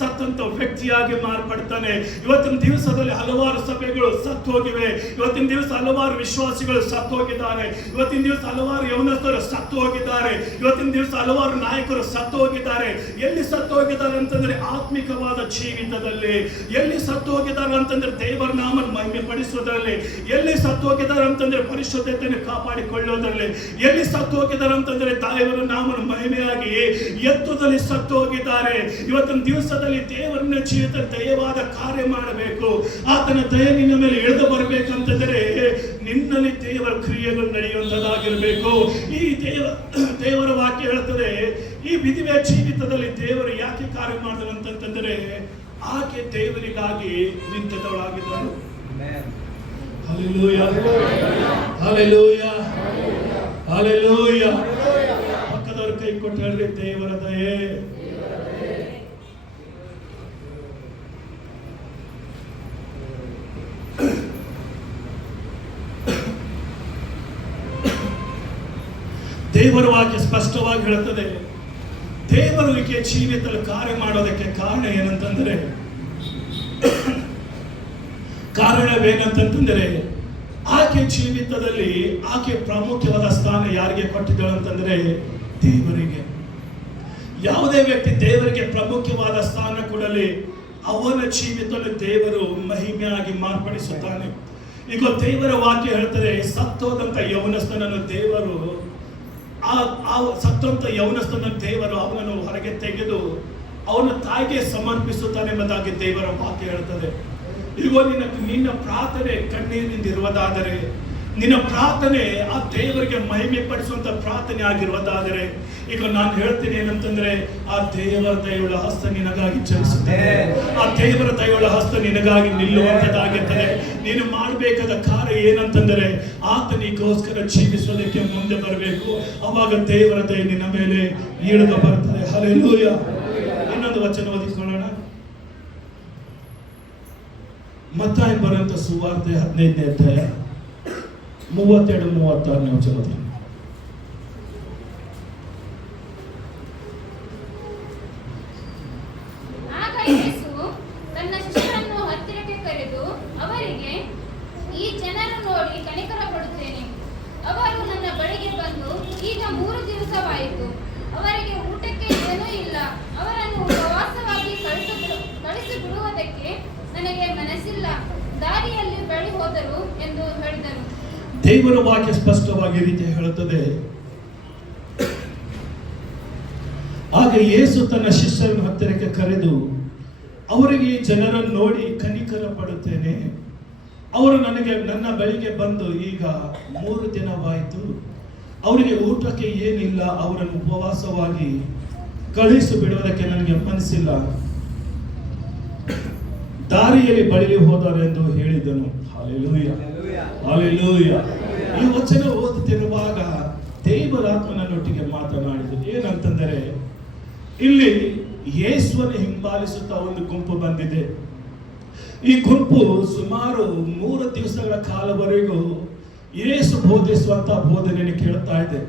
ಸತ್ತಂತ ವ್ಯಕ್ತಿಯಾಗಿ ಮಾರ್ಪಡ್ತಾನೆ. ಇವತ್ತಿನ ದಿವಸದಲ್ಲಿ ಹಲವಾರು ಸಭೆಗಳು ಸತ್ತು ಹೋಗಿವೆ. ಇವತ್ತಿನ ದಿವಸ ಹಲವಾರು ವಿಶ್ವಾಸಿಗಳು ಸತ್ತು ಹೋಗಿದ್ದಾರೆ. ಇವತ್ತಿನ ದಿವಸ ಹಲವಾರು ಯೌವನಸ್ಥರು ಸತ್ತು ಹೋಗಿದ್ದಾರೆ. ಇವತ್ತಿನ ದಿವಸ ಹಲವಾರು ನಾಯಕರು ಸತ್ತು ಹೋಗಿದ್ದಾರೆ. ಎಲ್ಲಿ ಸತ್ತು ಹೋಗಿದ್ದಾರೆ ಅಂತಂದ್ರೆ, ಆತ್ಮಿಕವಾದ ಜೀವಿತದಲ್ಲಿ. ಎಲ್ಲಿ ಸತ್ತು ಹೋಗಿದ್ದಾರೆ ಅಂತಂದ್ರೆ, ದೇವರ ನಾಮ ಮಹಿಮೆ ಪಡಿಸುವುದರಲ್ಲಿ. ಎಲ್ಲಿ ಸತ್ತು ಹೋಗಿದ್ದಾರೆ ಅಂತಂದ್ರೆ, ಪರಿಶುದ್ಧತೆಯನ್ನು ಕಾಪಾಡಿಕೊಳ್ಳುವುದರಲ್ಲಿ. ಎಲ್ಲಿ ಸತ್ತು ಹೋಗಿದ್ದಾರೆ ಅಂತಂದ್ರೆ, ದೇವರ ನಾಮ ಮಹಿಮೆಯಾಗಿ ಎತ್ತುದಲ್ಲಿ ಸತ್ತು ಹೋಗಿದ್ದಾರೆ. ಇವತ್ತಿನ ದಿವಸದಲ್ಲಿ ದೇವರನ್ನ ಜೀವಿತ ದಯವಾದ ಕಾರ್ಯ ಮಾಡಬೇಕು. ಆತನ ದಯ ನಿನ್ನ ಮೇಲೆ ಇಳಿದು ಬರಬೇಕಂತಂದ್ರೆ, ನಿನ್ನಲ್ಲಿ ದೇವರ ಕ್ರಿಯೆಗಳು ನಡೆಯುವಂತದಾಗಿರಬೇಕು. ಈ ದೇವರ ವಾಕ್ಯ ಹೇಳ್ತದೆ, ಈ ವಿಧಿವೆ ಜೀವಿತದಲ್ಲಿ ದೇವರು ಯಾಕೆ ಕಾರ್ಯ ಮಾಡಿದ್ರು ಅಂತಂದ್ರೆ, ಆಕೆ ದೇವರಿಗಾಗಿ ನಿಂತವಳಾಗಿದ್ದಳು. Hallelujah, hallelujah, hallelujah. ಪಕ್ಕದವ್ರ ಕೈ ಕೊಟ್ಟು ಹೇಳ್ರಿ, ದೇವರ ದಯೆ. ದೇವರ ವಾಕ್ಯ ಸ್ಪಷ್ಟವಾಗಿ ಹೇಳುತ್ತದೆ, ದೇವರು ಈಕೆ ಜೀವಿತದಲ್ಲಿ ಕಾರ್ಯ ಮಾಡೋದಕ್ಕೆ ಕಾರಣವೇನಂತಂದ್ರೆ, ಆಕೆ ಜೀವಿತದಲ್ಲಿ ಆಕೆ ಪ್ರಾಮುಖ್ಯವಾದ ಸ್ಥಾನ ಯಾರಿಗೆ ಕೊಟ್ಟಿದ್ದಳು ಅಂತಂದ್ರೆ, ದೇವರಿಗೆ. ಯಾವುದೇ ವ್ಯಕ್ತಿ ದೇವರಿಗೆ ಪ್ರಾಮುಖ್ಯವಾದ ಸ್ಥಾನ ಕೊಡಲಿ, ಅವನ ಜೀವಿತದಲ್ಲಿ ದೇವರು ಮಹಿಮೆಯಾಗಿ ಮಾರ್ಪಡಿಸುತ್ತಾನೆ. ಈಗ ದೇವರ ವಾಕ್ಯ ಹೇಳ್ತಾರೆ, ಸತ್ತೋದಂತ ಯೌವನಸ್ಥನನ್ನು ದೇವರು ಸತ್ತಂತ ಯೌವನಸ್ಥನ ದೇವರು ಅವನನ್ನು ಹೊರಗೆ ತೆಗೆದು ಅವನ ತಾಯಿಗೆ ಸಮರ್ಪಿಸುತ್ತಾನೆ ಎಂಬುದಾಗಿ ದೇವರ ವಾಕ್ಯ ಹೇಳ್ತದೆ. ಈಗ ನಿನ್ನ ಪ್ರಾರ್ಥನೆ ಕಣ್ಣೀರಿನಿಂದ ಇರುವುದಾದರೆ, ನಿನ್ನ ಪ್ರಾರ್ಥನೆ ಆ ದೇವರಿಗೆ ಮಹಿಮೆ ಪಡಿಸುವಂತ ಪ್ರಾರ್ಥನೆ ಆಗಿರುವುದಾದರೆ, ಈಗ ನಾನು ಹೇಳ್ತೀನಿ ಏನಂತಂದ್ರೆ, ಆ ದೇವರ ದಯೆಯುಳ್ಳ ಹಸ್ತ ನಿನಗಾಗಿ ಚಲಿಸುತ್ತದೆ. ಆ ದೇವರ ದಯೆಯುಳ್ಳ ಹಸ್ತ ನಿನಗಾಗಿ ನಿಲ್ಲುವಂತದ್ದಾಗಿರ್ತದೆ. ನೀನು ಮಾಡಬೇಕಾದ ಕಾರ್ಯ ಏನಂತಂದ್ರೆ, ಆತನಿಗೋಸ್ಕರ ಜೀವಿಸೋದಕ್ಕೆ ಮುಂದೆ ಬರಬೇಕು. ಅವಾಗ ದೇವರ ದಯೆ ನಿನ್ನ ಮೇಲೆ ಇಳಿದು ಬರ್ತದೆ. ಹಲ್ಲೆಲೂಯಾ. ಇನ್ನೊಂದು ವಚನ ಓದಿಕೊಳ್ಳೋಣ. ಮತ್ತಾಯ ಬರುವಂತ ಸುವಾರ್ತೆ 15ನೇ ಅಧ್ಯಾಯ 32-36 ವಚನ. ಆಗ ಯೇಸು ತನ್ನ ಶಿಷ್ಯರನ್ನು ಹತ್ತಿರಕ್ಕೆ ಕರೆದು ಅವರಿಗೆ, ಈ ಜನರನ್ನು ನೋಡಿ ಕನಿಕರ ಪಡುತ್ತೇನೆ. ಅವರು ನನ್ನ ಬಳಿಗೆ ಬಂದು ಈಗ 3 ದಿವಸ ದಿವಸವಾಯಿತು, ಅವರಿಗೆ ಊಟಕ್ಕೆ ಏನೂ ಇಲ್ಲ. ಅವರನ್ನು ಉಪವಾಸವಾಗಿ ಕಳಿಸಿಬಿಡುವುದಕ್ಕೆ ನನಗೆ ಮನಸ್ಸಿಲ್ಲ. ದಾರಿಯಲ್ಲಿ ಬಳಿ ಹೋದರು ಎಂದು ಹೇಳಿದನು. ದೇವರ ವಾಕ್ಯ ಸ್ಪಷ್ಟವಾಗಿ ರೀತಿ ಹೇಳುತ್ತದೆ, ಆಗ ಯೇಸು ತನ್ನ ಶಿಷ್ಯರನ್ನು ಹತ್ತಿರಕ್ಕೆ ಕರೆದು ಅವರಿಗೆ ಈ ಜನರನ್ನು ನೋಡಿ ಕನಿಕರ ಪಡುತ್ತೇನೆ. ಅವರು ನನ್ನ ಬಳಿಗೆ ಬಂದು ಈಗ 3 ದಿನವಾಯಿತು, ಅವರಿಗೆ ಊಟಕ್ಕೆ ಏನಿಲ್ಲ. ಅವರನ್ನು ಉಪವಾಸವಾಗಿ ಕಳುಹಿಸಿ ಬಿಡುವುದಕ್ಕೆ ನನಗೆ ಮನಸ್ಸಿಲ್ಲ. ದಾರಿಯಲ್ಲಿ ಬಳಿ ಹೋದರು ಎಂದು ಹೇಳಿದನು. Hallelujah, hallelujah. ಈ ವಚನ ಓದುತ್ತಿರುವಾಗ ದೇವರಾತ್ಮ ನನ್ನೊಟ್ಟಿಗೆ ಮಾತನಾಡಿದರು. ಏನಂತಂದರೆ, ಇಲ್ಲಿ ಯೇಸುವನ್ನು ಹಿಂಬಾಲಿಸುತ್ತಾ ಒಂದು ಗುಂಪು ಬಂದಿದೆ. ಈ ಗುಂಪು ಸುಮಾರು 3 ದಿವಸಗಳ ಕಾಲವರೆಗೂ ಯೇಸು ಬೋಧಿಸುವಂತಹ ಬೋಧನೆಯನ್ನು ಕೇಳ್ತಾ ಇದೆ.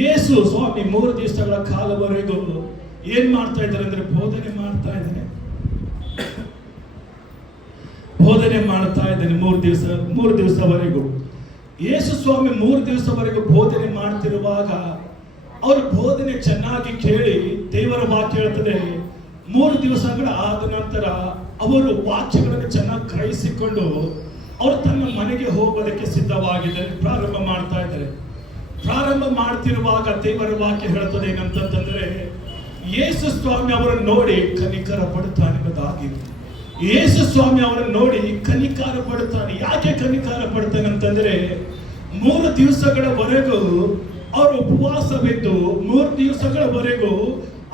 ಯೇಸು ಸ್ವಾಮಿ 3 ದಿವಸಗಳ ಕಾಲವರೆಗೂ ಏನ್ ಮಾಡ್ತಾ ಇದ್ದಾರೆ ಅಂದ್ರೆ ಬೋಧನೆ ಮಾಡ್ತಾ ಇದ್ದಾನೆ. 3 ದಿವಸವರೆಗೂ ಯೇಸು ಸ್ವಾಮಿ 3 ದಿವಸವರೆಗೂ ಬೋಧನೆ ಮಾಡ್ತಿರುವಾಗ ಅವರು ಬೋಧನೆ ಚೆನ್ನಾಗಿ ಕೇಳಿ, ದೇವರ ವಾಕ್ಯ ಹೇಳ್ತದೆ, 3 ದಿವಸಗಳ ಆದ ನಂತರ ಅವರು ವಾಕ್ಯಗಳನ್ನು ಚೆನ್ನಾಗಿ ಗ್ರಹಿಸಿಕೊಂಡು ಅವರು ತನ್ನ ಮನೆಗೆ ಹೋಗೋದಕ್ಕೆ ಸಿದ್ಧವಾಗಿದ್ದಾರೆ, ಪ್ರಾರಂಭ ಮಾಡ್ತಾ ಇದ್ದಾರೆ. ಪ್ರಾರಂಭ ಮಾಡ್ತಿರುವಾಗ ದೇವರ ವಾಕ್ಯ ಹೇಳ್ತದೆ ಏನಂತಂದ್ರೆ, ಯೇಸು ಸ್ವಾಮಿ ಅವರನ್ನು ನೋಡಿ ಕನಿಕರ ಪಡುತ್ತಾನೆ ಎಂಬುದಾಗಿ. ಯೇಸು ಸ್ವಾಮಿ ಅವರನ್ನು ನೋಡಿ ಕನಿಕಾರ ಪಡುತ್ತಾನೆ. ಯಾಕೆ ಕನಿಕಾರ ಪಡ್ತಾನೆ ಅಂತಂದ್ರೆ, 3 ದಿವಸಗಳವರೆಗೂ ಅವರು ಉಪವಾಸವಿದ್ದು 3 ದಿವಸಗಳವರೆಗೂ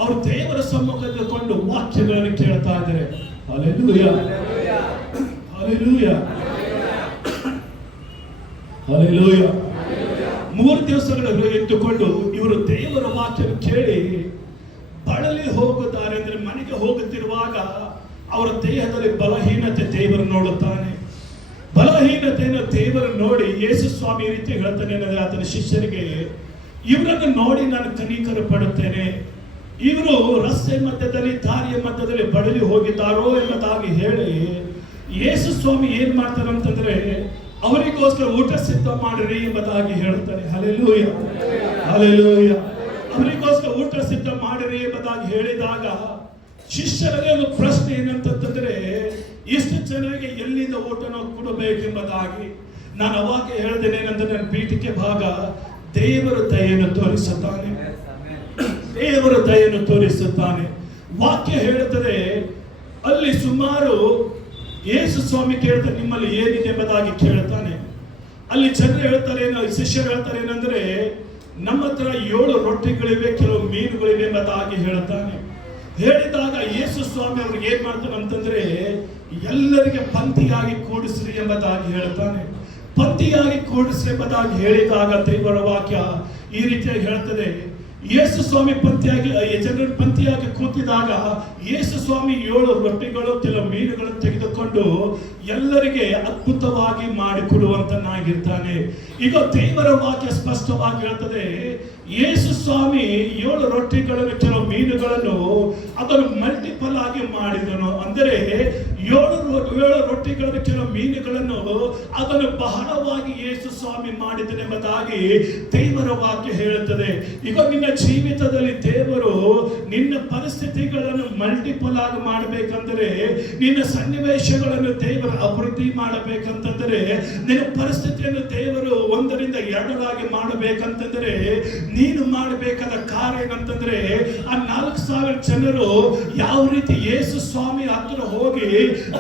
ಅವರು ದೇವರ ಸಮ್ಮುಖದಲ್ಲಿ ಕೊಂಡು ವಾಕ್ಯಗಳನ್ನು ಕೇಳ್ತಾ ಇದ್ದಾರೆ. Hallelujah, hallelujah, hallelujah. 3 ದಿವಸಗಳನ್ನು ಇಟ್ಟುಕೊಂಡು ಇವರು ದೇವರ ವಾಕ್ಯ ಕೇಳಿ ಬಳಲಿ ಹೋಗುತ್ತಾರೆ. ಅಂದ್ರೆ ಮನೆಗೆ ಹೋಗುತ್ತಿರುವಾಗ ಅವರ ದೇಹದಲ್ಲಿ ಬಲಹೀನತೆ ದೇವರು ನೋಡುತ್ತಾನೆ. ಬಲಹೀನತೆಯನ್ನು ದೇವರು ನೋಡಿ ಯೇಸು ಸ್ವಾಮಿ ಈ ರೀತಿ ಹೇಳ್ತಾನೆ ಅನ್ನೋದು ಆತನ ಶಿಷ್ಯರಿಗೆ, ಇವರನ್ನು ನೋಡಿ ನಾನು ಕನಿಕರ ಪಡುತ್ತೇನೆ. ಇವರು ರಸ್ತೆ ಮಧ್ಯದಲ್ಲಿ ದಾರಿಯ ಮಧ್ಯದಲ್ಲಿ ಬಳಲಿ ಹೋಗಿದ್ದಾರೋ ಎಂಬುದಾಗಿ ಹೇಳಿ ಯೇಸು ಸ್ವಾಮಿ ಏನ್ ಮಾಡ್ತಾರೆ ಅಂತಂದ್ರೆ, ಅವರಿಗೋಸ್ಕರ ಊಟ ಸಿದ್ಧ ಮಾಡಿರಿ ಎಂಬುದಾಗಿ ಹೇಳ್ತಾರೆ. Hallelujah, hallelujah. ಅವರಿಗೋಸ್ಕರ ಊಟ ಸಿದ್ಧ ಮಾಡಿರಿ ಎಂಬುದಾಗಿ ಹೇಳಿದಾಗ ಶಿಷ್ಯರಿಗೆ ಒಂದು ಪ್ರಶ್ನೆ ಏನಂತಂದ್ರೆ, ಇಷ್ಟು ಜನರಿಗೆ ಎಲ್ಲಿಂದ ಊಟ ನಾವು ಕೊಡಬೇಕೆಂಬುದಾಗಿ. ನಾನು ಅವಾಗ ಹೇಳಿದ್ದೇನೆ ಏನಂದ್ರೆ, ನನ್ನ ಪೀಠಿಕೆ ಭಾಗ ದೇವರ ದಯೆಯನ್ನು ತೋರಿಸುತ್ತಾನೆ, ದೇವರ ದಯೆಯನ್ನು ತೋರಿಸುತ್ತಾನೆ. ವಾಕ್ಯ ಹೇಳುತ್ತದೆ, ಅಲ್ಲಿ ಸುಮಾರು ಯೇಸು ಸ್ವಾಮಿ ಕೇಳ್ತಾನೆ, ನಿಮ್ಮಲ್ಲಿ ಏನಿದೆ ಎಂಬುದಾಗಿ ಕೇಳ್ತಾನೆ. ಅಲ್ಲಿ ಜನರು ಹೇಳ್ತಾರೆ, ಶಿಷ್ಯರು ಹೇಳ್ತಾರೆ ಏನಂದ್ರೆ, ನಮ್ಮ ಹತ್ರ 7 ರೊಟ್ಟಿಗಳಿವೆ, ಕೆಲವು ಮೀನುಗಳಿವೆ ಎಂಬುದಾಗಿ ಹೇಳ್ತಾನೆ. ಹೇಳಿದಾಗ ಯೇಸು ಸ್ವಾಮಿ ಅವ್ರಿಗೆ ಏನ್ ಮಾಡ್ತಾನೆ ಅಂತಂದ್ರೆ, ಎಲ್ಲರಿಗೆ ಪಂಕ್ತಿಯಾಗಿ ಕೂಡಿಸ್ರಿ ಎಂಬುದಾಗಿ ಹೇಳ್ತಾನೆ. ಪಂಕ್ತಿಯಾಗಿ ಕೂಡಿಸ್ರಿ ಎಂಬುದಾಗಿ ಹೇಳಿದಾಗ ದೇವರ ವಾಕ್ಯ ಈ ರೀತಿಯಾಗಿ ಹೇಳ್ತದೆ, ಯೇಸು ಸ್ವಾಮಿ ಜನರು ಪಂಕ್ತಿಯಾಗಿ ಕೂತಿದಾಗ ಯೇಸು ಸ್ವಾಮಿ 7 ರೊಟ್ಟಿಗಳು ಕೆಲವು ಮೀನುಗಳು ತೆಗೆದುಕೊಂಡು ಎಲ್ಲರಿಗೆ ಅದ್ಭುತವಾಗಿ ಮಾಡಿಕೊಡುವಂತನಾಗಿರ್ತಾನೆ. ಈಗ ದೇವರ ವಾಕ್ಯ ಸ್ಪಷ್ಟವಾಗಿ ಹೇಳ್ತದೆ, ಯೇಸು ಸ್ವಾಮಿ 7 ರೊಟ್ಟಿಗಳನ್ನು ಕೆಲವು ಮೀನುಗಳನ್ನು ಅದನ್ನು ಮಲ್ಟಿಪಲ್ ಆಗಿ ಮಾಡಿದನು. ಅಂದರೆ 7 ರೊಟ್ಟಿಗಳನ್ನು ಕೆಲವು ಮೀನುಗಳನ್ನು ಅದನ್ನು ಬಹಳವಾಗಿ ಯೇಸು ಸ್ವಾಮಿ ಮಾಡಿದನೆಂಬುದಾಗಿ ದೇವರ ವಾಕ್ಯ ಹೇಳುತ್ತದೆ. ಈಗ ನಿನ್ನ ಜೀವಿತದಲ್ಲಿ ದೇವರು ನಿನ್ನ ಪರಿಸ್ಥಿತಿಗಳನ್ನು ಮಲ್ಟಿಪಲ್ ಆಗಿ ಮಾಡಬೇಕಂದ್ರೆ, ನಿನ್ನ ಸನ್ನಿವೇಶಗಳನ್ನು ದೇವರು ಅಭಿವೃದ್ಧಿ ಮಾಡಬೇಕಂತಂದ್ರೆ, ನಿನ್ನ ಪರಿಸ್ಥಿತಿಯನ್ನು ದೇವರು 1ರಿಂದ 2 ಮಾಡಬೇಕಂತಂದ್ರೆ, ನೀನು ಮಾಡಬೇಕಾದ ಕಾರ್ಯ ಏನಂತಂದ್ರೆ, ಆ 4,000 ಜನರು ಯಾವ ರೀತಿ ಯೇಸು ಸ್ವಾಮಿ ಹತ್ತಿರ ಹೋಗಿ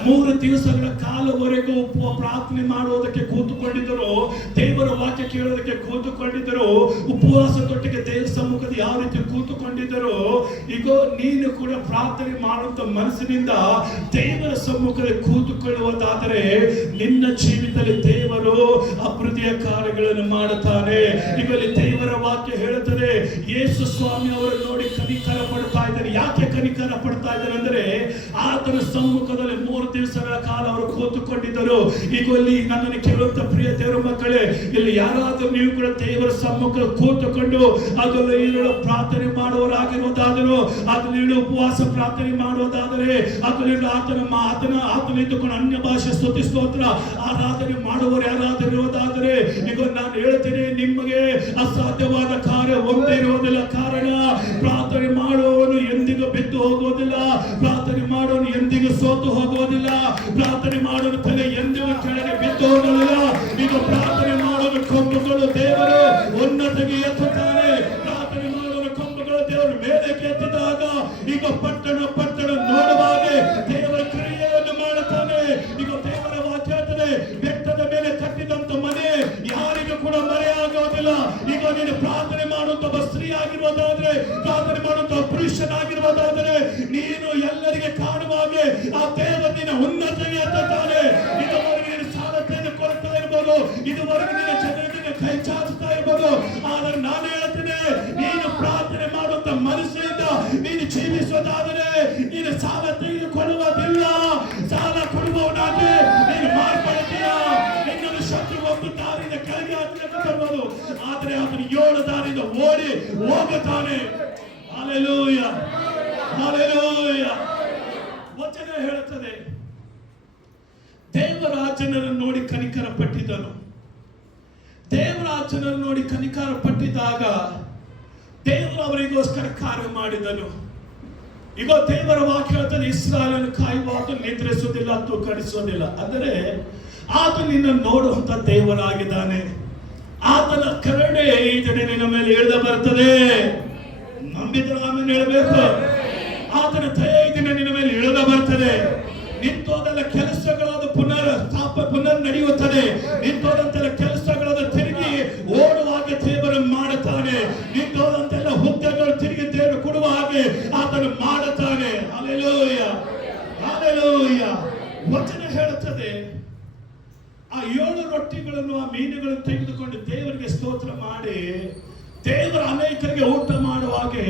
3 ದಿವಸಗಳ ಕಾಲವರೆಗೂ ಪ್ರಾರ್ಥನೆ ಮಾಡುವುದಕ್ಕೆ ಕೂತುಕೊಂಡಿದ್ದರು, ದೇವರ ವಾಕ್ಯ ಕೇಳೋದಕ್ಕೆ ಕೂತುಕೊಂಡಿದ್ದರು, ಉಪವಾಸದೊಟ್ಟಿಗೆ ದೇವರ ಸಮ್ಮುಖದ ಯಾವ ರೀತಿ ಕೂತುಕೊಂಡಿದ್ದರು. ಈಗ ನೀನು ಕೂಡ ಪ್ರಾರ್ಥನೆ ಮಾಡುವಂತ ಮನಸ್ಸಿನಿಂದ ದೇವರ ಸಮ್ಮುಖದಲ್ಲಿ ಕೂತುಕೊಳ್ಳುವುದಾದರೆ ನಿನ್ನ ಜೀವಿತದಲ್ಲಿ ದೇವರು ಅಭಿವೃದ್ಧಿಯ ಕಾರ್ಯಗಳನ್ನು ಮಾಡುತ್ತಾನೆ. ಈಗ ದೇವರ ವಾಕ್ಯ ಹೇಳುತ್ತದೆ, ಯೇಸು ಸ್ವಾಮಿ ಅವರು ನೋಡಿ ಕನಿಕರ ಪಡ್ತಾ ಇದ್ದಾರೆ. ಯಾಕೆ ಕನಿಕರ ಪಡ್ತಾ ಇದ್ದಾರೆ ಅಂದ್ರೆ ಆತನ ಸಮ್ಮುಖದಲ್ಲಿ 3 ದಿವಸಗಳ ಕಾಲ ಅವರು ಕೂತುಕೊಂಡಿದ್ದರು. ಈಗ ಇಲ್ಲಿ ನನ್ನನ್ನು ಕೇಳುವಂತ ಪ್ರಿಯ ದೇವರ ಮಕ್ಕಳೇ, ಇಲ್ಲಿ ಯಾರಾದ್ರೂ ನೀವು ಕೂಡ ದೇವರ ಸಮ್ಮುಖ ಕೂತುಕೊಂಡು ಅದನ್ನು ಇರಲು ಪ್ರಾರ್ಥನೆ ಮಾಡುವವರಾಗಿರುವುದಾದರೂ, ಅದನ್ನು ಉಪವಾಸ ಪ್ರಾರ್ಥನೆ ಮಾಡುವುದಾದರೆ, ಅದನ್ನು ಆತನ ಇದ್ದುಕೊಂಡು ಅನ್ಯ ಭಾಷೆ ಸ್ತುತಿ ಸ್ತೋತ್ರ ಆರಾಧನೆ ಮಾಡುವವರು ಯಾರಾದರೂ ಇರುವುದಾದರೆ, ಈಗ ನಾನು ಹೇಳ್ತೇನೆ, ನಿಮಗೆ ಅಸಾಧ್ಯವಾದ ಕಾರ್ಯ ಒಂದೇ ಇರುವುದಿಲ್ಲ. ಕಾರಣ ಪ್ರಾರ್ಥನೆ ಮಾಡುವವನು ಎಂದಿಗೂ ಬಿದ್ದು ಹೋಗುವುದಿಲ್ಲ, ಪ್ರಾರ್ಥನೆ ಮಾಡುವನು ಎಂದಿಗೂ ಸೋತು ಹೋಗುವುದಿಲ್ಲ, ಪ್ರಾರ್ಥನೆ ಮಾಡುವ ತಲೆ ಎಂದಿಗೂ ಕೆಳಗೆ ಬಿದ್ದು ಹೋಗುವುದಿಲ್ಲ. ಈಗ ಪ್ರಾರ್ಥನೆ ಮಾಡುವ ಕೊಂಬುಗಳು ದೇವರು ಉನ್ನತಿಗೆ ಎತ್ತುತ್ತಾರೆ. ಪ್ರಾರ್ಥನೆ ಮಾಡುವ ಕೊಂಬುಗಳು ದೇವರು ಮೇಲಕ್ಕೆ ಎತ್ತಿದಾಗ ಈಗ ಪಟ್ಟಣ ನೋಡುವಾಗ ದೇವರ ಕ್ರಿಯೆಯನ್ನು ಮಾಡುತ್ತಾನೆ. ಈಗ ದೇವರ ವಾಕ್ಯ ಹೇಳ್ತದೆ, ಬೆಟ್ಟದ ಮೇಲೆ ಕಟ್ಟಿದಂತ ಮನೆ ಯಾರಿಗೂ ಕೂಡ ಮರೆಯಾಗುವುದಿಲ್ಲ. ಈಗ ನೀನು ಪ್ರಾರ್ಥನೆ ಮಾಡುವಂತ ಒಬ್ಬ ಸ್ತ್ರೀ ಆಗಿರುವುದಾದ್ರೆ, ಪ್ರಾರ್ಥನೆ ಮಾಡುವಂತ ಪುರುಷನಾಗಿರುವುದಾದರೆ, ನೀನು ಎಲ್ಲರಿಗೆ ಕಾಣುವಾಗ ಆ ದೇವರು ನಿನ್ನ ಉನ್ನತಿಗೆ ಎತ್ತುತ್ತಾನೆ. ಇದುವರೆಗೆ ನೀನು ಸಾಲತೆಯನ್ನು ಕೊಡ್ತಾ ಇರ್ಬೋದು, ಇದುವರೆಗೆ ನಿನ್ನ ಜನರಿಗೆ ಕೈ ಚಾಚುತ್ತಾ ಇರ್ಬೋದು, ಆದರೆ ನಾನು ಹೇಳ್ತೇನೆ, ನೀನು ಪ್ರಾರ್ಥನೆ ಮಾಡುವಂತ ಮನಸ್ಸಿನಿಂದ ನೀನು ಜೀವಿಸುವುದಾದರೆ ನೀನು ಸಾಲ ತೆಗೆದುಕೊಳ್ಳುವುದಿಲ್ಲ. ಸಾಲ ಕೊಡುವವನಾದ್ರೆ ನೀನು ಮಾರ್ಪಡುತ್ತೀಯ. ನಿನ್ನನ್ನು ಶತ್ರು ಒಂದು ದಾರಿಯಿಂದ ಕೆಳಗೆ ಹಾಕಬಹುದು, ಆದರೆ ಅವನು 7 ದಾರಿಯಿಂದ ಓಡಿ ಹೋಗುತ್ತಾನೆ. Hallelujah, hallelujah. ವಚನ ಹೇಳುತ್ತದೆ, ದೇವರಾಜನನ್ನು ನೋಡಿ ಕನಿಕರ ಪಟ್ಟಿದ್ದನು. ದೇವರಾಜನನ್ನು ನೋಡಿ ಕನಿಕರ ಪಟ್ಟಿದ್ದಾಗ ದೇವರು ಅವರಿಗೋಸ್ಕರ ಕಾರ್ಯ ಮಾಡಿದನು. ಈಗ ದೇವರ ವಾಕ್ಯ ಹೇಳ್ತದೆ, ಇಸ್ರಾಯೇಲನ್ನು ಕಾಯುವಾತ ನಿದ್ರಿಸುವುದಿಲ್ಲ, ತೂಕಡಿಸುವುದಿಲ್ಲ. ಅಂದರೆ ಆತ ನಿನ್ನ ನೋಡುವಂತ ದೇವರಾಗಿದ್ದಾನೆ. ಆತನ ಕರುಣೆ ಈ ದಿನ ನಿನ್ನ ಮೇಲೆ ಇಳಿದು ಬರ್ತದೆ. ನಂಬಿದ್ರೆ ಆಮೇಲೆ ಹೇಳಬೇಕು. ಆತನ ದಯೆ ಈ ದಿನ ನಿನ್ನ ಮೇಲೆ ಇಳಿದು ಬರ್ತದೆ. ನಿಂತೋದೆಲ್ಲ ಕೆಲಸಗಳಾದ ಪುನರ್ ನಡೆಯುತ್ತದೆ. ನಿಂತೋದಂತೆಲ್ಲ ಕೆಲಸಗಳಾದ ತಿರುಗಿ ಓಡುವಾಗ ದೇವರು ಮಾಡುತ್ತಾನೆ. ನಿಂತೋದಂತೆಲ್ಲ ಹುದ್ದೆಗಳು ತಿರುಗಿ ದೇವರು ಕೊಡುವ ಹಾಗೆ ಆತನು ಮಾಡುತ್ತಾನೆ. Hallelujah, hallelujah. ವಚನ ಹೇಳುತ್ತದೆ, ಆ 7 ರೊಟ್ಟಿಗಳನ್ನು ಆ ಮೀನುಗಳನ್ನು ತೆಗೆದುಕೊಂಡು ದೇವರಿಗೆ ಸ್ತೋತ್ರ ಮಾಡಿ ದೇವರ ಅನೇಕರಿಗೆ ಊಟ ಮಾಡುವಾಗೆ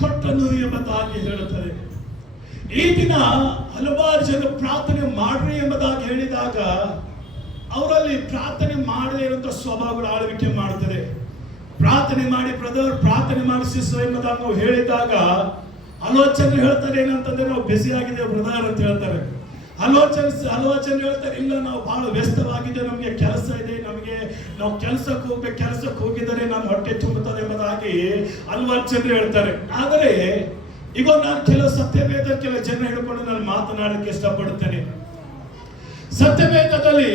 ಕೊಟ್ಟನು ಎಂಬುದಾಗಿ ಹೇಳುತ್ತದೆ. ಈ ದಿನ ಹಲವಾರು ಜನ ಪ್ರಾರ್ಥನೆ ಮಾಡ್ರಿ ಎಂಬುದಾಗಿ ಹೇಳಿದಾಗ ಅವರಲ್ಲಿ ಪ್ರಾರ್ಥನೆ ಮಾಡದೇ ಇರುವಂತಹ ಸ್ವಭಾವಗಳು ಆಳ್ವಿಕೆ ಮಾಡ್ತದೆ. ಪ್ರಾರ್ಥನೆ ಮಾಡಿ ಬ್ರದರ್, ಪ್ರಾರ್ಥನೆ ಮಾಡಿ ಸಿಸ್ಟರ್ ಎಂಬುದಾಗಿ ನಾವು ಹೇಳಿದಾಗ ಆಲೋಚನೆ ಹೇಳ್ತಾರೆ ಏನಂತಂದ್ರೆ, ನಾವು ಬ್ಯುಸಿ ಆಗಿದ್ದೇವೆ ಬ್ರದರ್ ಅಂತ ಹೇಳ್ತಾರೆ. ಆಲೋಚನೆ ಹೇಳ್ತಾರೆ, ಇಲ್ಲ ನಾವು ಬಹಳ ವ್ಯಸ್ತವಾಗಿದ್ದೇವೆ, ನಮಗೆ ಕೆಲಸ ಇದೆ, ನಾವು ಕೆಲಸಕ್ಕೆ ಹೋಗಿದರೆ ನಮ್ಮ ಹೊಟ್ಟೆ ತುಂಬುತ್ತದೆ ಎಂಬುದಾಗಿ ಹಲವಾರು ಜನರು ಹೇಳ್ತಾರೆ. ಆದರೆ ಈಗ ನಾನು ಕೆಲವು ಸತ್ಯವೇದ ಕೆಲವು ಜನ ಹಿಡ್ಕೊಂಡು ನಾನು ಮಾತನಾಡಕ್ಕೆ ಇಷ್ಟಪಡುತ್ತೇನೆ. ಸತ್ಯವೇದದಲ್ಲಿ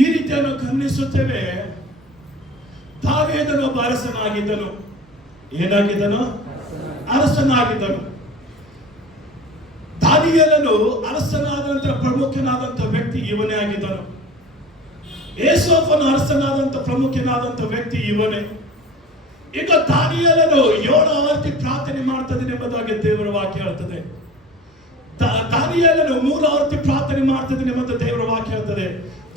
ಈ ರೀತಿಯನ್ನು ಗಮನಿಸುತ್ತೇವೆ. ದಾವೀದನು ಒಬ್ಬ ಅರಸನಾಗಿದ್ದನು. ಏನಾಗಿದ್ದನು? ಅರಸನಾಗಿದ್ದನು. ದಾನಿಯೇಲನು ಅರಸನಾದ ನಂತರ ಪ್ರಮುಖನಾದಂತ ವ್ಯಕ್ತಿ ಇವನೇ ಆಗಿದ್ದನು. ಯೇಸೋಫನು ಅರಸನಾದಂತ ಪ್ರಮುಖನಾದಂತ ವ್ಯಕ್ತಿ ಇವನೇ. ಈಗ ದಾನಿಯೇಲನು 7 ಆವರ್ತಿ ಪ್ರಾರ್ಥನೆ ಮಾಡ್ತದೆ ಎಂಬುದಾಗಿ ದೇವರ ವಾಕ್ಯ ಹೇಳ್ತದೆ. ದಾನಿಯೇಲನು 3 ಆವರ್ತಿ ಪ್ರಾರ್ಥನೆ ಮಾಡ್ತದೆ ಎಂಬುದು ದೇವರ ವಾಕ್ಯ ಹೇಳ್ತದೆ.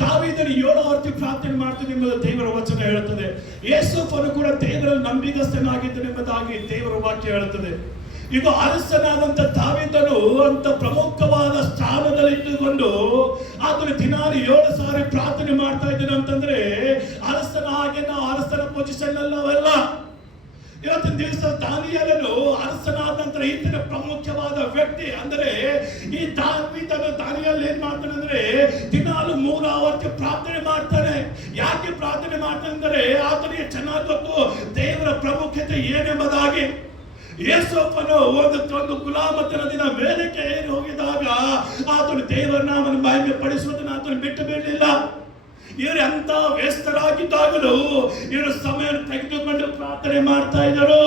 ದಾವೀದನು 7 ಆವರ್ತಿ ಪ್ರಾರ್ಥನೆ ಮಾಡ್ತದೆ ಎಂಬುದು ದೇವರ ವಚನ ಹೇಳುತ್ತದೆ. ಯೇಸೋಫನು ಕೂಡ ದೇವರ ನಂಬಿಗಸ್ತನಾಗಿದ್ದನು ಎಂಬುದಾಗಿ ದೇವರ ವಾಕ್ಯ ಹೇಳುತ್ತದೆ. ಈಗ ಅರಸನಾದಂತ ದಾವೀದನು ಅಂತ ಪ್ರಮುಖವಾದ ಸ್ಥಾನದಲ್ಲಿ ಇಟ್ಟುಕೊಂಡು ಆತನು ದಿನಾಲು 7 ಸಾರಿ ಪ್ರಾರ್ಥನೆ ಮಾಡ್ತಾ ಇದ್ದಾನೆ ಅಂತಂದ್ರೆ ಅರಸನ ಹಾಗೆ ನಾವು ಅರಸನ ಪೊಸಿಷನ್ ಅಲ್ಲವಲ್ಲ. ಇವತ್ತಿನ ದಿವಸ ದಾನಿಯೇಲನು ಅರಸನಾದ ನಂತರ ಈತನ ಪ್ರಮುಖವಾದ ವ್ಯಕ್ತಿ. ಅಂದರೆ ಈ ದಾನಿಯೇಲ ಏನ್ ಮಾಡ್ತಾನೆ ಅಂದ್ರೆ ದಿನಾಲು 3 ಆವರ್ತಿ ಪ್ರಾರ್ಥನೆ ಮಾಡ್ತಾನೆ. ಯಾಕೆ ಪ್ರಾರ್ಥನೆ ಮಾಡ್ತಾನೆ ಅಂದ್ರೆ ಆತನಿಗೆ ಚೆನ್ನಾಗಿ ಗೊತ್ತು ದೇವರ ಪ್ರಾಮುಖ್ಯತೆ ಏನೆಂಬುದಾಗಿ. ಯೇಸೋಫನು ಒಂದು ಗುಲಾಮತನ ದಿನ ಮೇಲಕ್ಕೆ ಏರಿ ಹೋಗಿದಾಗ ಆತನು ದೇವರ ನಾಮನ ಮಹಿಮೆ ಪಡಿಸುವುದನ್ನು ಆತನು ಬಿಟ್ಟು ಬಿಡಲಿಲ್ಲ. ಇವರು ಎಂತ ವ್ಯಸ್ತರಾಗಿದ್ದಾಗಲೂ ಇವರು ಸಮಯ ತೆಗೆದುಕೊಂಡು ಪ್ರಾರ್ಥನೆ ಮಾಡ್ತಾ ಇದ್ದರು.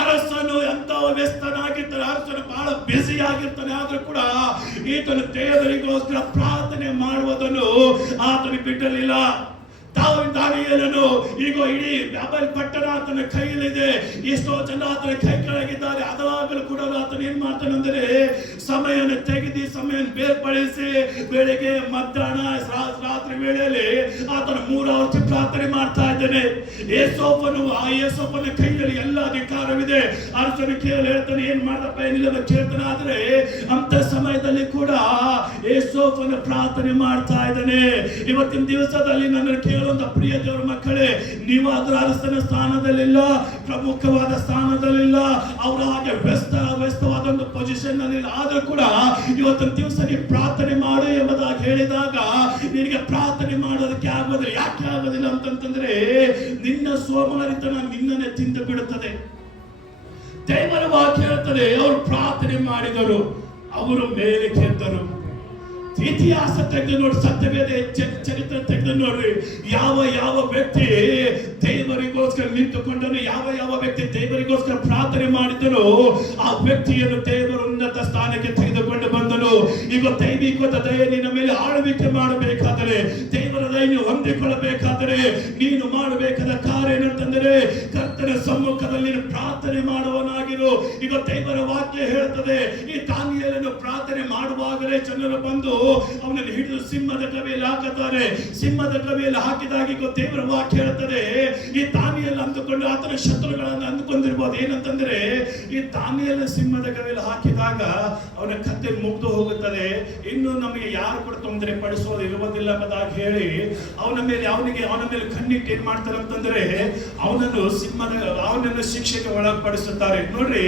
ಅರಸನು ಎಂತ ವ್ಯಸ್ತನಾಗಿರ್ತಾನೆ, ಅರಸನು ಬಹಳ ಬ್ಯುಸಿ ಆಗಿರ್ತಾನೆ. ಆದ್ರೂ ಕೂಡ ಈತನು ದೇವರಿಗೋಸ್ಕರ ಪ್ರಾರ್ಥನೆ ಮಾಡುವುದನ್ನು ಆತನು ಬಿಡಲಿಲ್ಲ. ದಾನಿಯೇಲನು ಈಗ ಇಡೀ ಬಾಬೆಲ್ ಪಟ್ಟಣ ಆತನ ಕೈಯಲ್ಲಿದೆ, ಎಷ್ಟೋ ಜನ ಆತನ ಕೈ ಕೆಳಗಿದ್ದಾರೆ. ಅದಾಗಲೂ ಕೂಡ ಆತನ ಏನ್ ಮಾಡ್ತಾನಂದ್ರೆ ಸಮಯನ ತೆಗೆದು ಸಮಯ ಬೇರ್ಪಡಿಸಿ ಬೆಳಿಗ್ಗೆ ಮಧ್ಯಾಹ್ನ ರಾತ್ರಿ ವೇಳೆಯಲ್ಲಿ ಆತನ 3 ಆವರ್ತಿ ಪ್ರಾರ್ಥನೆ ಮಾಡ್ತಾ ಇದ್ದಾನೆ. ಯೇಸೋಫನ ಕೈಯಲ್ಲಿ ಎಲ್ಲ ಅಧಿಕಾರವಿದೆ. ಅರಸನು ಕೇಳಿ ಹೇಳ್ತಾನೆ, ಏನ್ ಮಾಡಪ್ಪ ಏನಿಲ್ಲ ಕೇಳ್ತಾನೆ. ಆದ್ರೆ ಅಂತ ಸಮಯದಲ್ಲಿ ಕೂಡ ಯೇಸೋಫನ ಪ್ರಾರ್ಥನೆ ಮಾಡ್ತಾ ಇದ್ದಾನೆ. ಇವತ್ತಿನ ದಿವಸದಲ್ಲಿ ನನ್ನ ಕೇಳುವಂತ ಪ್ರಿಯ ದೇವರ ಮಕ್ಕಳೇ, ನೀವು ಅದರ ಅರಸನ ಸ್ಥಾನದಲ್ಲಿಲ್ಲ, ಪ್ರಮುಖವಾದ ಸ್ಥಾನದಲ್ಲಿಲ್ಲ, ಅವರ ಹಾಗೆ ವ್ಯಸ್ತವಾದ ಒಂದು ಪೊಸಿಷನ್ ನಲ್ಲಿ ಆದ್ರೂ ಕೂಡ ಇವತ್ತಿನ ದಿವಸ ನೀವು ಪ್ರಾರ್ಥನೆ ಮಾಡು ಎಂಬುದಾಗಿ ಹೇಳಿದಾಗ ನಿನಗೆ ಪ್ರಾರ್ಥನೆ ಮಾಡೋದಕ್ಕೆ ಆಗೋದಿಲ್ಲ. ಯಾಕೆ ಆಗೋದಿಲ್ಲ ಅಂತಂತಂದ್ರೆ ನಿನ್ನ ಸೋಮಾರಿತನ ನಿನ್ನನ್ನೇ ತಿಂದು ಬಿಡುತ್ತದೆ. ದೇವರ ವಾಕ್ಯ ಹೇಳ್ತದೆ, ಅವರು ಪ್ರಾರ್ಥನೆ ಮಾಡಿದರು, ಅವರು ಮೇಲೆ ಕೆದ್ದರು. ಇತಿಹಾಸ ತೆಗೆದು ನೋಡಿ, ಸತ್ಯವೇದ ಚರಿತ್ರೆ ತೆಗೆದು ನೋಡ್ರಿ, ಯಾವ ವ್ಯಕ್ತಿ ದೇವರಿಗೋಸ್ಕರ ನಿಂತುಕೊಂಡನು, ಯಾವ ವ್ಯಕ್ತಿ ದೇವರಿಗೋಸ್ಕರ ಪ್ರಾರ್ಥನೆ ಮಾಡಿದನು, ಆ ವ್ಯಕ್ತಿಯನ್ನು ದೇವರು ಉನ್ನತ ಸ್ಥಾನಕ್ಕೆ ತೆಗೆದುಕೊಂಡು ಬಂದನು. ಈಗ ದೈವಿಕವಾದ ದಯೆ ನಿನ್ನ ಮೇಲೆ ಆಳ್ವಿಕೆ ಮಾಡಬೇಕಾದರೆ, ದೇವರ ದಯೆಯನ್ನು ಹೊಂದಿಕೊಳ್ಳಬೇಕಾದರೆ ನೀನು ಮಾಡಬೇಕಾದ ಕಾರ್ಯ ಏನಂತಂದರೆ ಕರ್ತನ ಸಮ್ಮುಖದಲ್ಲಿ ಪ್ರಾರ್ಥನೆ ಮಾಡುವನಾಗಿರು. ಈಗ ದೇವರ ವಾಕ್ಯ ಹೇಳ್ತದೆ, ಈ ದಾನಿಯೇಲನು ಪ್ರಾರ್ಥನೆ ಮಾಡುವಾಗಲೇ ಜನರು ಬಂದು ಅವನನ್ನು ಹಿಡಿದು ಸಿಂಹದ ಗವಿಯಲ್ಲಿ ಹಾಕುತ್ತಾರೆ. ಸಿಂಹದ ಗವಿಯಲ್ಲಿ ಹಾಕಿದಾಗ ಈಗ ದೇವರ ವಾಕ್ಯ ಹೇಳ್ತದೆ, ಈ ದಾನಿಯೇಲ ಅಂದುಕೊಂಡು ಆತನ ಶತ್ರುಗಳನ್ನು ಅಂದುಕೊಂಡಿರ್ಬೋದು. ಏನಂತಂದ್ರೆ ಈ ದಾನಿಯೇಲ ಸಿಂಹದ ಗವಿಯಲ್ಲಿ ಹಾಕಿದಾಗ ಅವನ ಕತ್ತೆ ಮುಗ್ದು ಹೋಗುತ್ತದೆ, ಇನ್ನು ನಮಗೆ ಯಾರು ಕೂಡ ತೊಂದರೆ ಪಡಿಸೋದು ಇರುವುದಿಲ್ಲ ಎಂಬುದಾಗಿ ಹೇಳಿ ಅವನ ಮೇಲೆ ಕಣ್ಣಿಟ್ಟು ಏನ್ ಮಾಡ್ತಾರೆ ಅಂತಂದ್ರೆ ಅವನನ್ನು ಶಿಕ್ಷೆಗೆ ಒಳಪಡಿಸುತ್ತಾರೆ. ನೋಡ್ರಿ,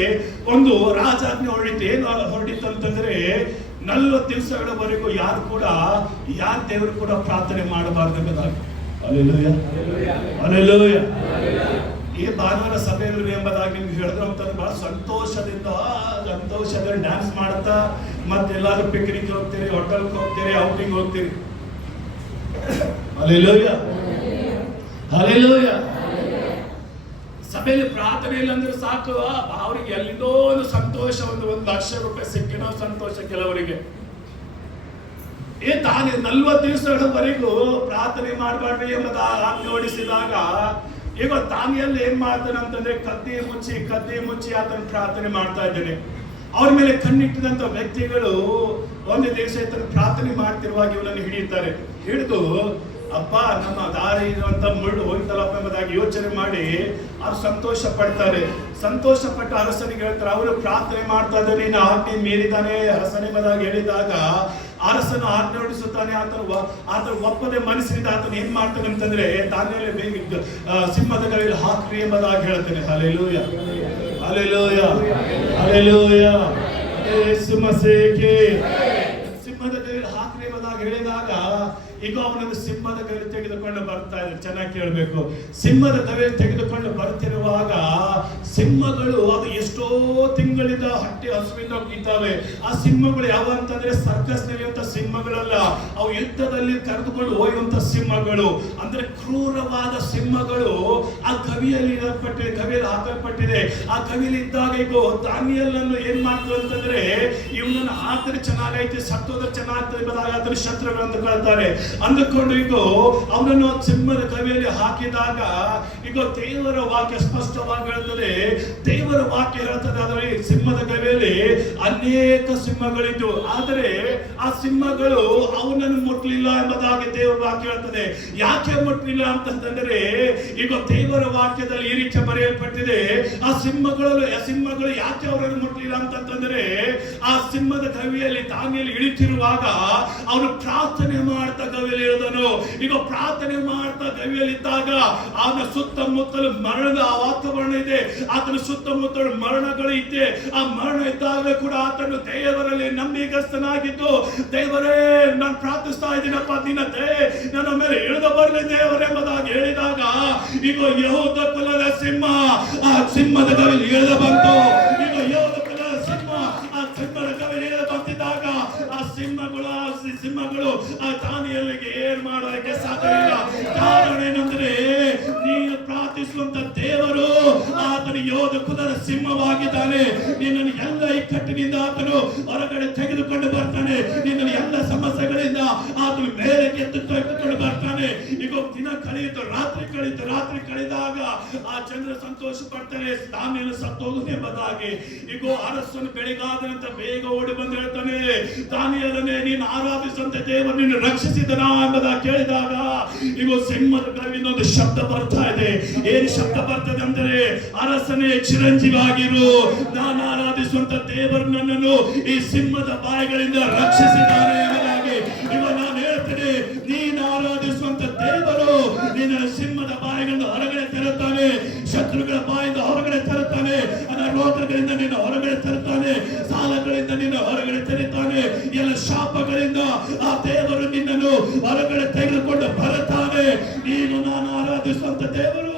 ಒಂದು ರಾಜಾಜ್ಞೆ ಹೊರಡಿತು ಅಂತಂದ್ರೆ 40 ದಿವಸಗಳವರೆಗೂ ಯಾರು ದೇವರು ಕೂಡ ಪ್ರಾರ್ಥನೆ ಮಾಡಬಾರದು ಎಂಬುದಾಗಿ. ಹಲ್ಲೆಲೂಯಾ. ಈ ಭಾನುವಾರ ಸಭೆಯಲ್ಲಿ ಎಂಬುದಾಗಿ ನಿಮ್ಗೆ ಹೇಳಿದ್ರು ಅಂತಂದ್ರೆ ಬಹಳ ಸಂತೋಷದಿಂದ ಡ್ಯಾನ್ಸ್ ಮಾಡ್ತಾ ಮತ್ತೆಲ್ಲಾದ್ರೂ ಪಿಕ್ನಿಕ್ ಹೋಗ್ತೀರಿ, ಹೋಟೆಲ್ಗೆ ಹೋಗ್ತೀರಿ, ಔಟಿಂಗ್ ಹೋಗ್ತೀರಿ. Hallelujah, hallelujah. ಸಭೆಯಲ್ಲಿ ಪ್ರಾರ್ಥನೆ ಇಲ್ಲ ಅಂದ್ರೆ ಸಾಕು, ಅವರಿಗೆ ಎಲ್ಲಿಂದೋ ಒಂದು ಸಂತೋಷ, ಒಂದು ₹1,00,000 ಸಿಕ್ಕಿನೋ ಸಂತೋಷ ಕೆಲವರಿಗೆ. ತಾನೇ 40 ದಿವಸಗಳವರೆಗೂ ಪ್ರಾರ್ಥನೆ ಮಾಡಬಾರ್ದು ಎಂಬುದ ಆಜ್ಞೆ ಹೊಡಿಸಿದಾಗ ಈಗ ದಾನಿಯೇಲ ಏನ್ ಮಾಡ್ತಾನೆ ಅಂತಂದ್ರೆ ಕದ್ದಿ ಮುಚ್ಚಿ ಆತನ ಪ್ರಾರ್ಥನೆ ಮಾಡ್ತಾ ಇದ್ದಾನೆ. ಅವ್ರ ಮೇಲೆ ಕಣ್ಣಿಟ್ಟಿದಂತ ವ್ಯಕ್ತಿಗಳು ಒಂದು ದಿವಸ ಪ್ರಾರ್ಥನೆ ಮಾಡ್ತಿರುವಾಗ ಇವನನ್ನು ಹಿಡಿಯುತ್ತಾರೆ. ಹಿಡಿದು ಅಪ್ಪ ನಮ್ಮ ದಾರಿ ಇರುವಂತ ಮುಳ್ಳು ಹೋಯ್ತಲ್ಲಪ್ಪ ಎಂಬುದಾಗಿ ಯೋಚನೆ ಮಾಡಿ ಅವ್ರು ಸಂತೋಷ ಪಟ್ಟು ಅರಸನಿಗೆ ಹೇಳ್ತಾರೆ, ಅವರು ಪ್ರಾರ್ಥನೆ ಮಾಡ್ತಾ ಇದ್ದಾರೆ, ನೀನು ಆಜ್ಞೆ ಮೀರಿದಾನೆ ಅರಸನ ಎಂಬುದಾಗಿ ಹೇಳಿದಾಗ ಅರಸನು ಆಜ್ಞೆ ಹೊಡಿಸುತ್ತಾನೆ. ಆತನ ಒಪ್ಪದೆ ಮನಸ್ಸಿನಿಂದ ಆತನ ಏನ್ ಮಾಡ್ತಾನೆ ಅಂತಂದ್ರೆ ದಾನಿಯೇಲ ಬೇಗ ಸಿಂಹದ ಗವಿಯಲ್ಲಿ ಹಾಕ್ರಿ ಎಂಬುದಾಗಿ ಹೇಳ್ತಾನೆ. Hallelujah, hallelujah, hallelujah. ಸಿಂಹದ ಗವಿಯಲ್ಲಿ ಹಾಕ್ರಿ ಎಂಬುದಾಗಿ ಹೇಳಿದಾಗ ಈಗ ಅವನನ್ನು ಸಿಂಹದ ಗವಿಯಲ್ಲಿ ತೆಗೆದುಕೊಂಡು ಬರ್ತಾ ಇದ್ದಾರೆ. ಚೆನ್ನಾಗಿ ಕೇಳಬೇಕು, ಸಿಂಹದ ಗವಿಯಲ್ಲಿ ತೆಗೆದುಕೊಂಡು ಬರ್ತಿರುವಾಗ ಸಿಂಹಗಳು ಅದು ಎಷ್ಟೋ ತಿಂಗಳಿಂದ ಹಸುವಿಂದ ಇದ್ದಾವೆ. ಆ ಸಿಂಹಗಳು ಯಾವ ಅಂತಂದ್ರೆ ಸರ್ಕಸ್ ನಡೆಯುವಂತ ಸಿಂಹಗಳಲ್ಲ, ಅವು ಯುದ್ಧದಲ್ಲಿ ಕರೆದುಕೊಂಡು ಹೋಗುವಂತ ಸಿಂಹಗಳು, ಅಂದ್ರೆ ಕ್ರೂರವಾದ ಸಿಂಹಗಳು ಆ ಗವಿಯಲ್ಲಿ ಹಾಕಲ್ಪಟ್ಟಿದೆ. ಆ ಗವಿಯಲ್ಲಿ ಇದ್ದಾಗ ಈಗ ದಾನಿಯೇಲನನ್ನು ಏನ್ ಮಾಡ್ತಾರೆ ಅಂತಂದ್ರೆ ಇವನನ್ನು ಹಾಕಿದ್ರೆ ಚೆನ್ನಾಗೈತಿ, ಸತ್ತೋದ್ರೆ ಚೆನ್ನಾಗ್ತದೆ ಎಂಬುದಾಗಿ ಅದರ ಶತ್ರುಗಳು ಅಂದುಕೊಳ್ತಾರೆ. ಅಂದುಕೊಂಡು ಈಗ ಅವನನ್ನು ಸಿಂಹದ ಗವಿಯಲ್ಲಿ ಹಾಕಿದಾಗ ಈಗ ದೇವರ ವಾಕ್ಯ ಸ್ಪಷ್ಟವಾಗಿ ಹೇಳ್ತದೆ. ದೇವರ ವಾಕ್ಯ ಹೇಳ್ತದೆ, ಆದರೆ ಸಿಂಹದ ಗವಿಯಲ್ಲಿ ಅನೇಕ ಸಿಂಹಗಳಿದ್ದು, ಆದರೆ ಆ ಸಿಂಹಗಳು ಅವನನ್ನು ಮುಟ್ಟಲಿಲ್ಲ ಎಂಬುದಾಗಿ ದೇವರ ವಾಕ್ಯ ಹೇಳ್ತದೆ. ಯಾಕೆ ಮುಟ್ಟಲಿಲ್ಲ ಅಂತಂದ್ರೆ ಈಗ ದೇವರ ವಾಕ್ಯದಲ್ಲಿ ಈ ರೀತಿ ಬರೆಯಲ್ಪಟ್ಟಿದೆ, ಆ ಸಿಂಹಗಳು ಯಾಕೆ ಅವರನ್ನು ಮುಟ್ಟಲಿಲ್ಲ ಅಂತಂದ್ರೆ ಆ ಸಿಂಹದ ಗವಿಯಲ್ಲಿ ದಾನಿಯೇಲ ಇಳಿತಿರುವಾಗ ಅವನು ಪ್ರಾರ್ಥನೆ ಮಾಡ್ತಾ ಗವಿಯಲ್ಲಿ ಇಳಿದನು. ಈಗ ಪ್ರಾರ್ಥನೆ ಮಾಡ್ತಾ ಗವಿಯಲ್ಲಿ ಇದ್ದಾಗ ಅವನ ಸುತ್ತಮುತ್ತಲು ಮರಣದ ವಾತಾವರಣ ಇದೆ, ಆತನ ಸುತ್ತಮುತ್ತಲು ಮರಣಗಳು ಇದೆ. ಆ ಮರಣ ಇದ್ದಾಗ ಕೂಡ ಆತನು ದೇವರಲ್ಲಿ ನಂಬಿಗಸ್ತನಾಗಿದ್ದು, ದೇವರೇ ನಾನು ಪ್ರಾರ್ಥಿಸ್ತಾ ಇದ್ದೀನಪ್ಪ, ನಿನ್ನ ದಯೆ ನನ್ನ ಮೇಲೆ ಇಳಿದು ಬರಲಿ ದೇವರೇ ಎಂಬುದಾಗಿ ಹೇಳಿದಾಗ ಈಗ ಯೆಹೂದ ಕುಲದ ಸಿಂಹ ಆ ಸಿಂಹದ ಗವಿಯಲ್ಲಿ ಇಳಿದು ಬಂತು. ಈಗ ಯೆಹೂದ ಕುಲದ ಸಿಂಹ ಆ ಸಿಂಹದ ಗವಿಯಲ್ಲಿ ಇಳಿದು ಬಂದಿದ್ದಾಗ ಆ ಸಿಂಹಗಳು ಆ ದಾನಿಯೇಲನಿಗೆ ಏನ್ ಮಾಡೋದಕ್ಕೆ ಸಾಧ್ಯವಿಲ್ಲ. ಕಾರಣ ಏನಂದ್ರೆ ನೀನು ಪ್ರಾರ್ಥಿಸುವಂತ ದೇವರು ಆತನ ಯೋಧ ಕುಲದ ಸಿಂಹವಾಗಿದ್ದಾನೆ. ನಿನ್ನನ್ನು ಎಲ್ಲ ಇಕ್ಕಟ್ಟಿನಿಂದ ಆತನು ಹೊರಗಡೆ ತೆಗೆದುಕೊಂಡು ಬರ್ತಾನೆ. ನಿನ್ನನ್ನು ಎಲ್ಲ ಸಮಸ್ಯೆಗಳಿಂದ ಆತನು ಮೇಲೆ ತೆಗೆದುಕೊಂಡು ಬರ್ತಾನೆ. ಈಗ ದಿನ ಕಳೆಯಿತು, ರಾತ್ರಿ ಕಳೆಯಿತು. ರಾತ್ರಿ ಕಳೆದಾಗ ಆ ಜನರು ಸಂತೋಷ ಪಡ್ತಾರೆ, ದಾನಿಯೇಲನು ಸತ್ತೋಗು ಎಂಬುದಾಗಿ. ಈಗ ಅರಸನು ಬೆಳಗಾದ ನಂತರ ಬೇಗ ಓಡಿ ಬಂದು ಹೇಳ್ತಾನೆ, ದಾನಿಯೇಲನೇ, ನೀನು ಆರಾಧಿಸುವಂತೆ ದೇವರು ನಿನ್ನ ರಕ್ಷಿಸಿದನಾ ಎಂಬುದಾಗಿ ಕೇಳಿದಾಗ ಈಗ ಸಿಂಹದ ಗರ್ವಿನ ಒಂದು ಶಬ್ದ ಬರ್ತಾ ಇದೆ. ಏನ್ ಶಬ್ದ ಬರ್ತದೆ ಅಂದರೆ, ಅರಸನೇ ಚಿರಂಜೀವಿ ಆಗಿರು, ನಾನು ಆರಾಧಿಸುವಂತ ದೇವರು ನನ್ನನ್ನು ಈ ಸಿಂಹದ ಬಾಯಿಗಳಿಂದ ರಕ್ಷಿಸಿದ್ದಾನೆ ಎಂಬುದಾಗಿ. ಈಗ ನಾನು ಹೇಳ್ತೇನೆ, ನೀನು ಆರಾಧಿಸುವಂತ ದೇವರು ನಿನ್ನ ಸಿಂಹದ ಬಾಯಿಗಳಿಂದ ಹೊರಗಡೆ ತರುತ್ತಾನೆ, ಶತ್ರುಗಳ ಬಾಯಿಂದ ಹೊರಗಡೆ ತರುತ್ತಾನೆ, ಅನಾರೋಗ್ಯಗಳಿಂದ ನಿನ್ನ ಹೊರಗಡೆ ತರುತ್ತಾನೆ, ಸಾಲಗಳಿಂದ ನಿನ್ನ ಹೊರಗಡೆ ತರುತ್ತಾನೆ, ಎಲ್ಲ ಶಾಪಗಳಿಂದ ಆ ದೇವರು ನಿನ್ನನ್ನು ಹೊರಗಡೆ ತೆಗೆದುಕೊಂಡು ಬರುತ್ತಾನೆ. ನೀನು ನಾನು ಆರಾಧಿಸುವಂತ ದೇವರು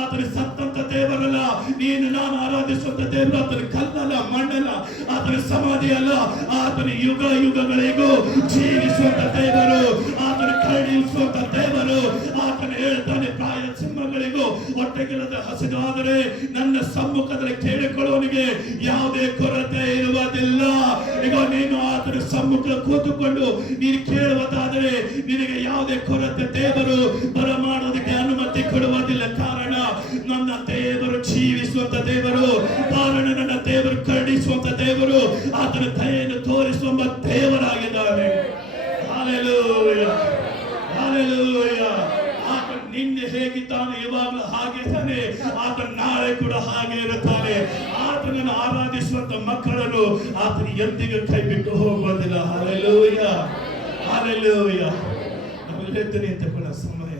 ಆತನ ಸತ್ತಂತ ದೇವರಲ್ಲ. ನೀನು ನಾನು ಆರಾಧಿಸುವಂತ ದೇವರು ಆತನ ಕಲ್ಲಲ್ಲ, ಮಣ್ಣಲ್ಲ, ಆತನ ಸಮಾಧಿ ಅಲ್ಲ. ಆತನ ಯುಗ ಯುಗಗಳಿಗೂ ಜೀವಿಸುವಂತ ದೇವರು, ಆತನ ಕರುಣಿಸುವಂತ ದೇವರು. ಆತನ ಹೇಳ್ತಾನೆ, ಪ್ರಾಯ ಸಿಂಹಗಳಿಗೂ ಹೊಟ್ಟೆಗಿಲ್ಲದ ಹಸಿದಾದರೆ ನನ್ನ ಸಮ್ಮುಖದಲ್ಲಿ ಕೇಳಿಕೊಳ್ಳುವವನಿಗೆ ಯಾವುದೇ ಕೊರತೆ ಇರುವುದಿಲ್ಲ. ಈಗ ನೀನು ಆತನ ಸಮ್ಮುಖ ಕೂತುಕೊಂಡು ನೀನು ಕೇಳುವುದಾದರೆ ನಿನಗೆ ಯಾವುದೇ ಕೊರತೆ ದೇವರು ಬರಮಾಡೋದಕ್ಕೆ ಅನುಮತಿ ಕೊಡುವುದಿಲ್ಲ. ಕಾರಣ ನನ್ನ ದೇವರು ಜೀವಿಸುವಂತ ದೇವರು, ಕಾರಣ ನನ್ನ ದೇವರು ಕರುಣಿಸುವಂತ ದೇವರು, ಆತನ ದಯೆಯನ್ನು ತೋರಿಸುವ ದೇವರಾಗಿದ್ದಾನೆ. Hallelujah, hallelujah. ಆತ ನಿನ್ನೆ ಹೇಗಿದ್ದಾನೆ ಇವಾಗಲೂ ಹಾಗೆ ಇದ್ದಾನೆ, ಆತ ನಾಳೆ ಕೂಡ ಹಾಗೆ ಇರುತ್ತಾನೆ. ಆತನನ್ನು ಆರಾಧಿಸುವಂತ ಮಕ್ಕಳನ್ನು ಆತನ ಎಂದಿಗೂ ಕೈ ಬಿಟ್ಟು ಹೋಗುವುದಿಲ್ಲ. Hallelujah, hallelujah. ನಾವು ಹೇಳ್ತೇನೆ ಅಂತ ಕೂಡ ಸಮಯ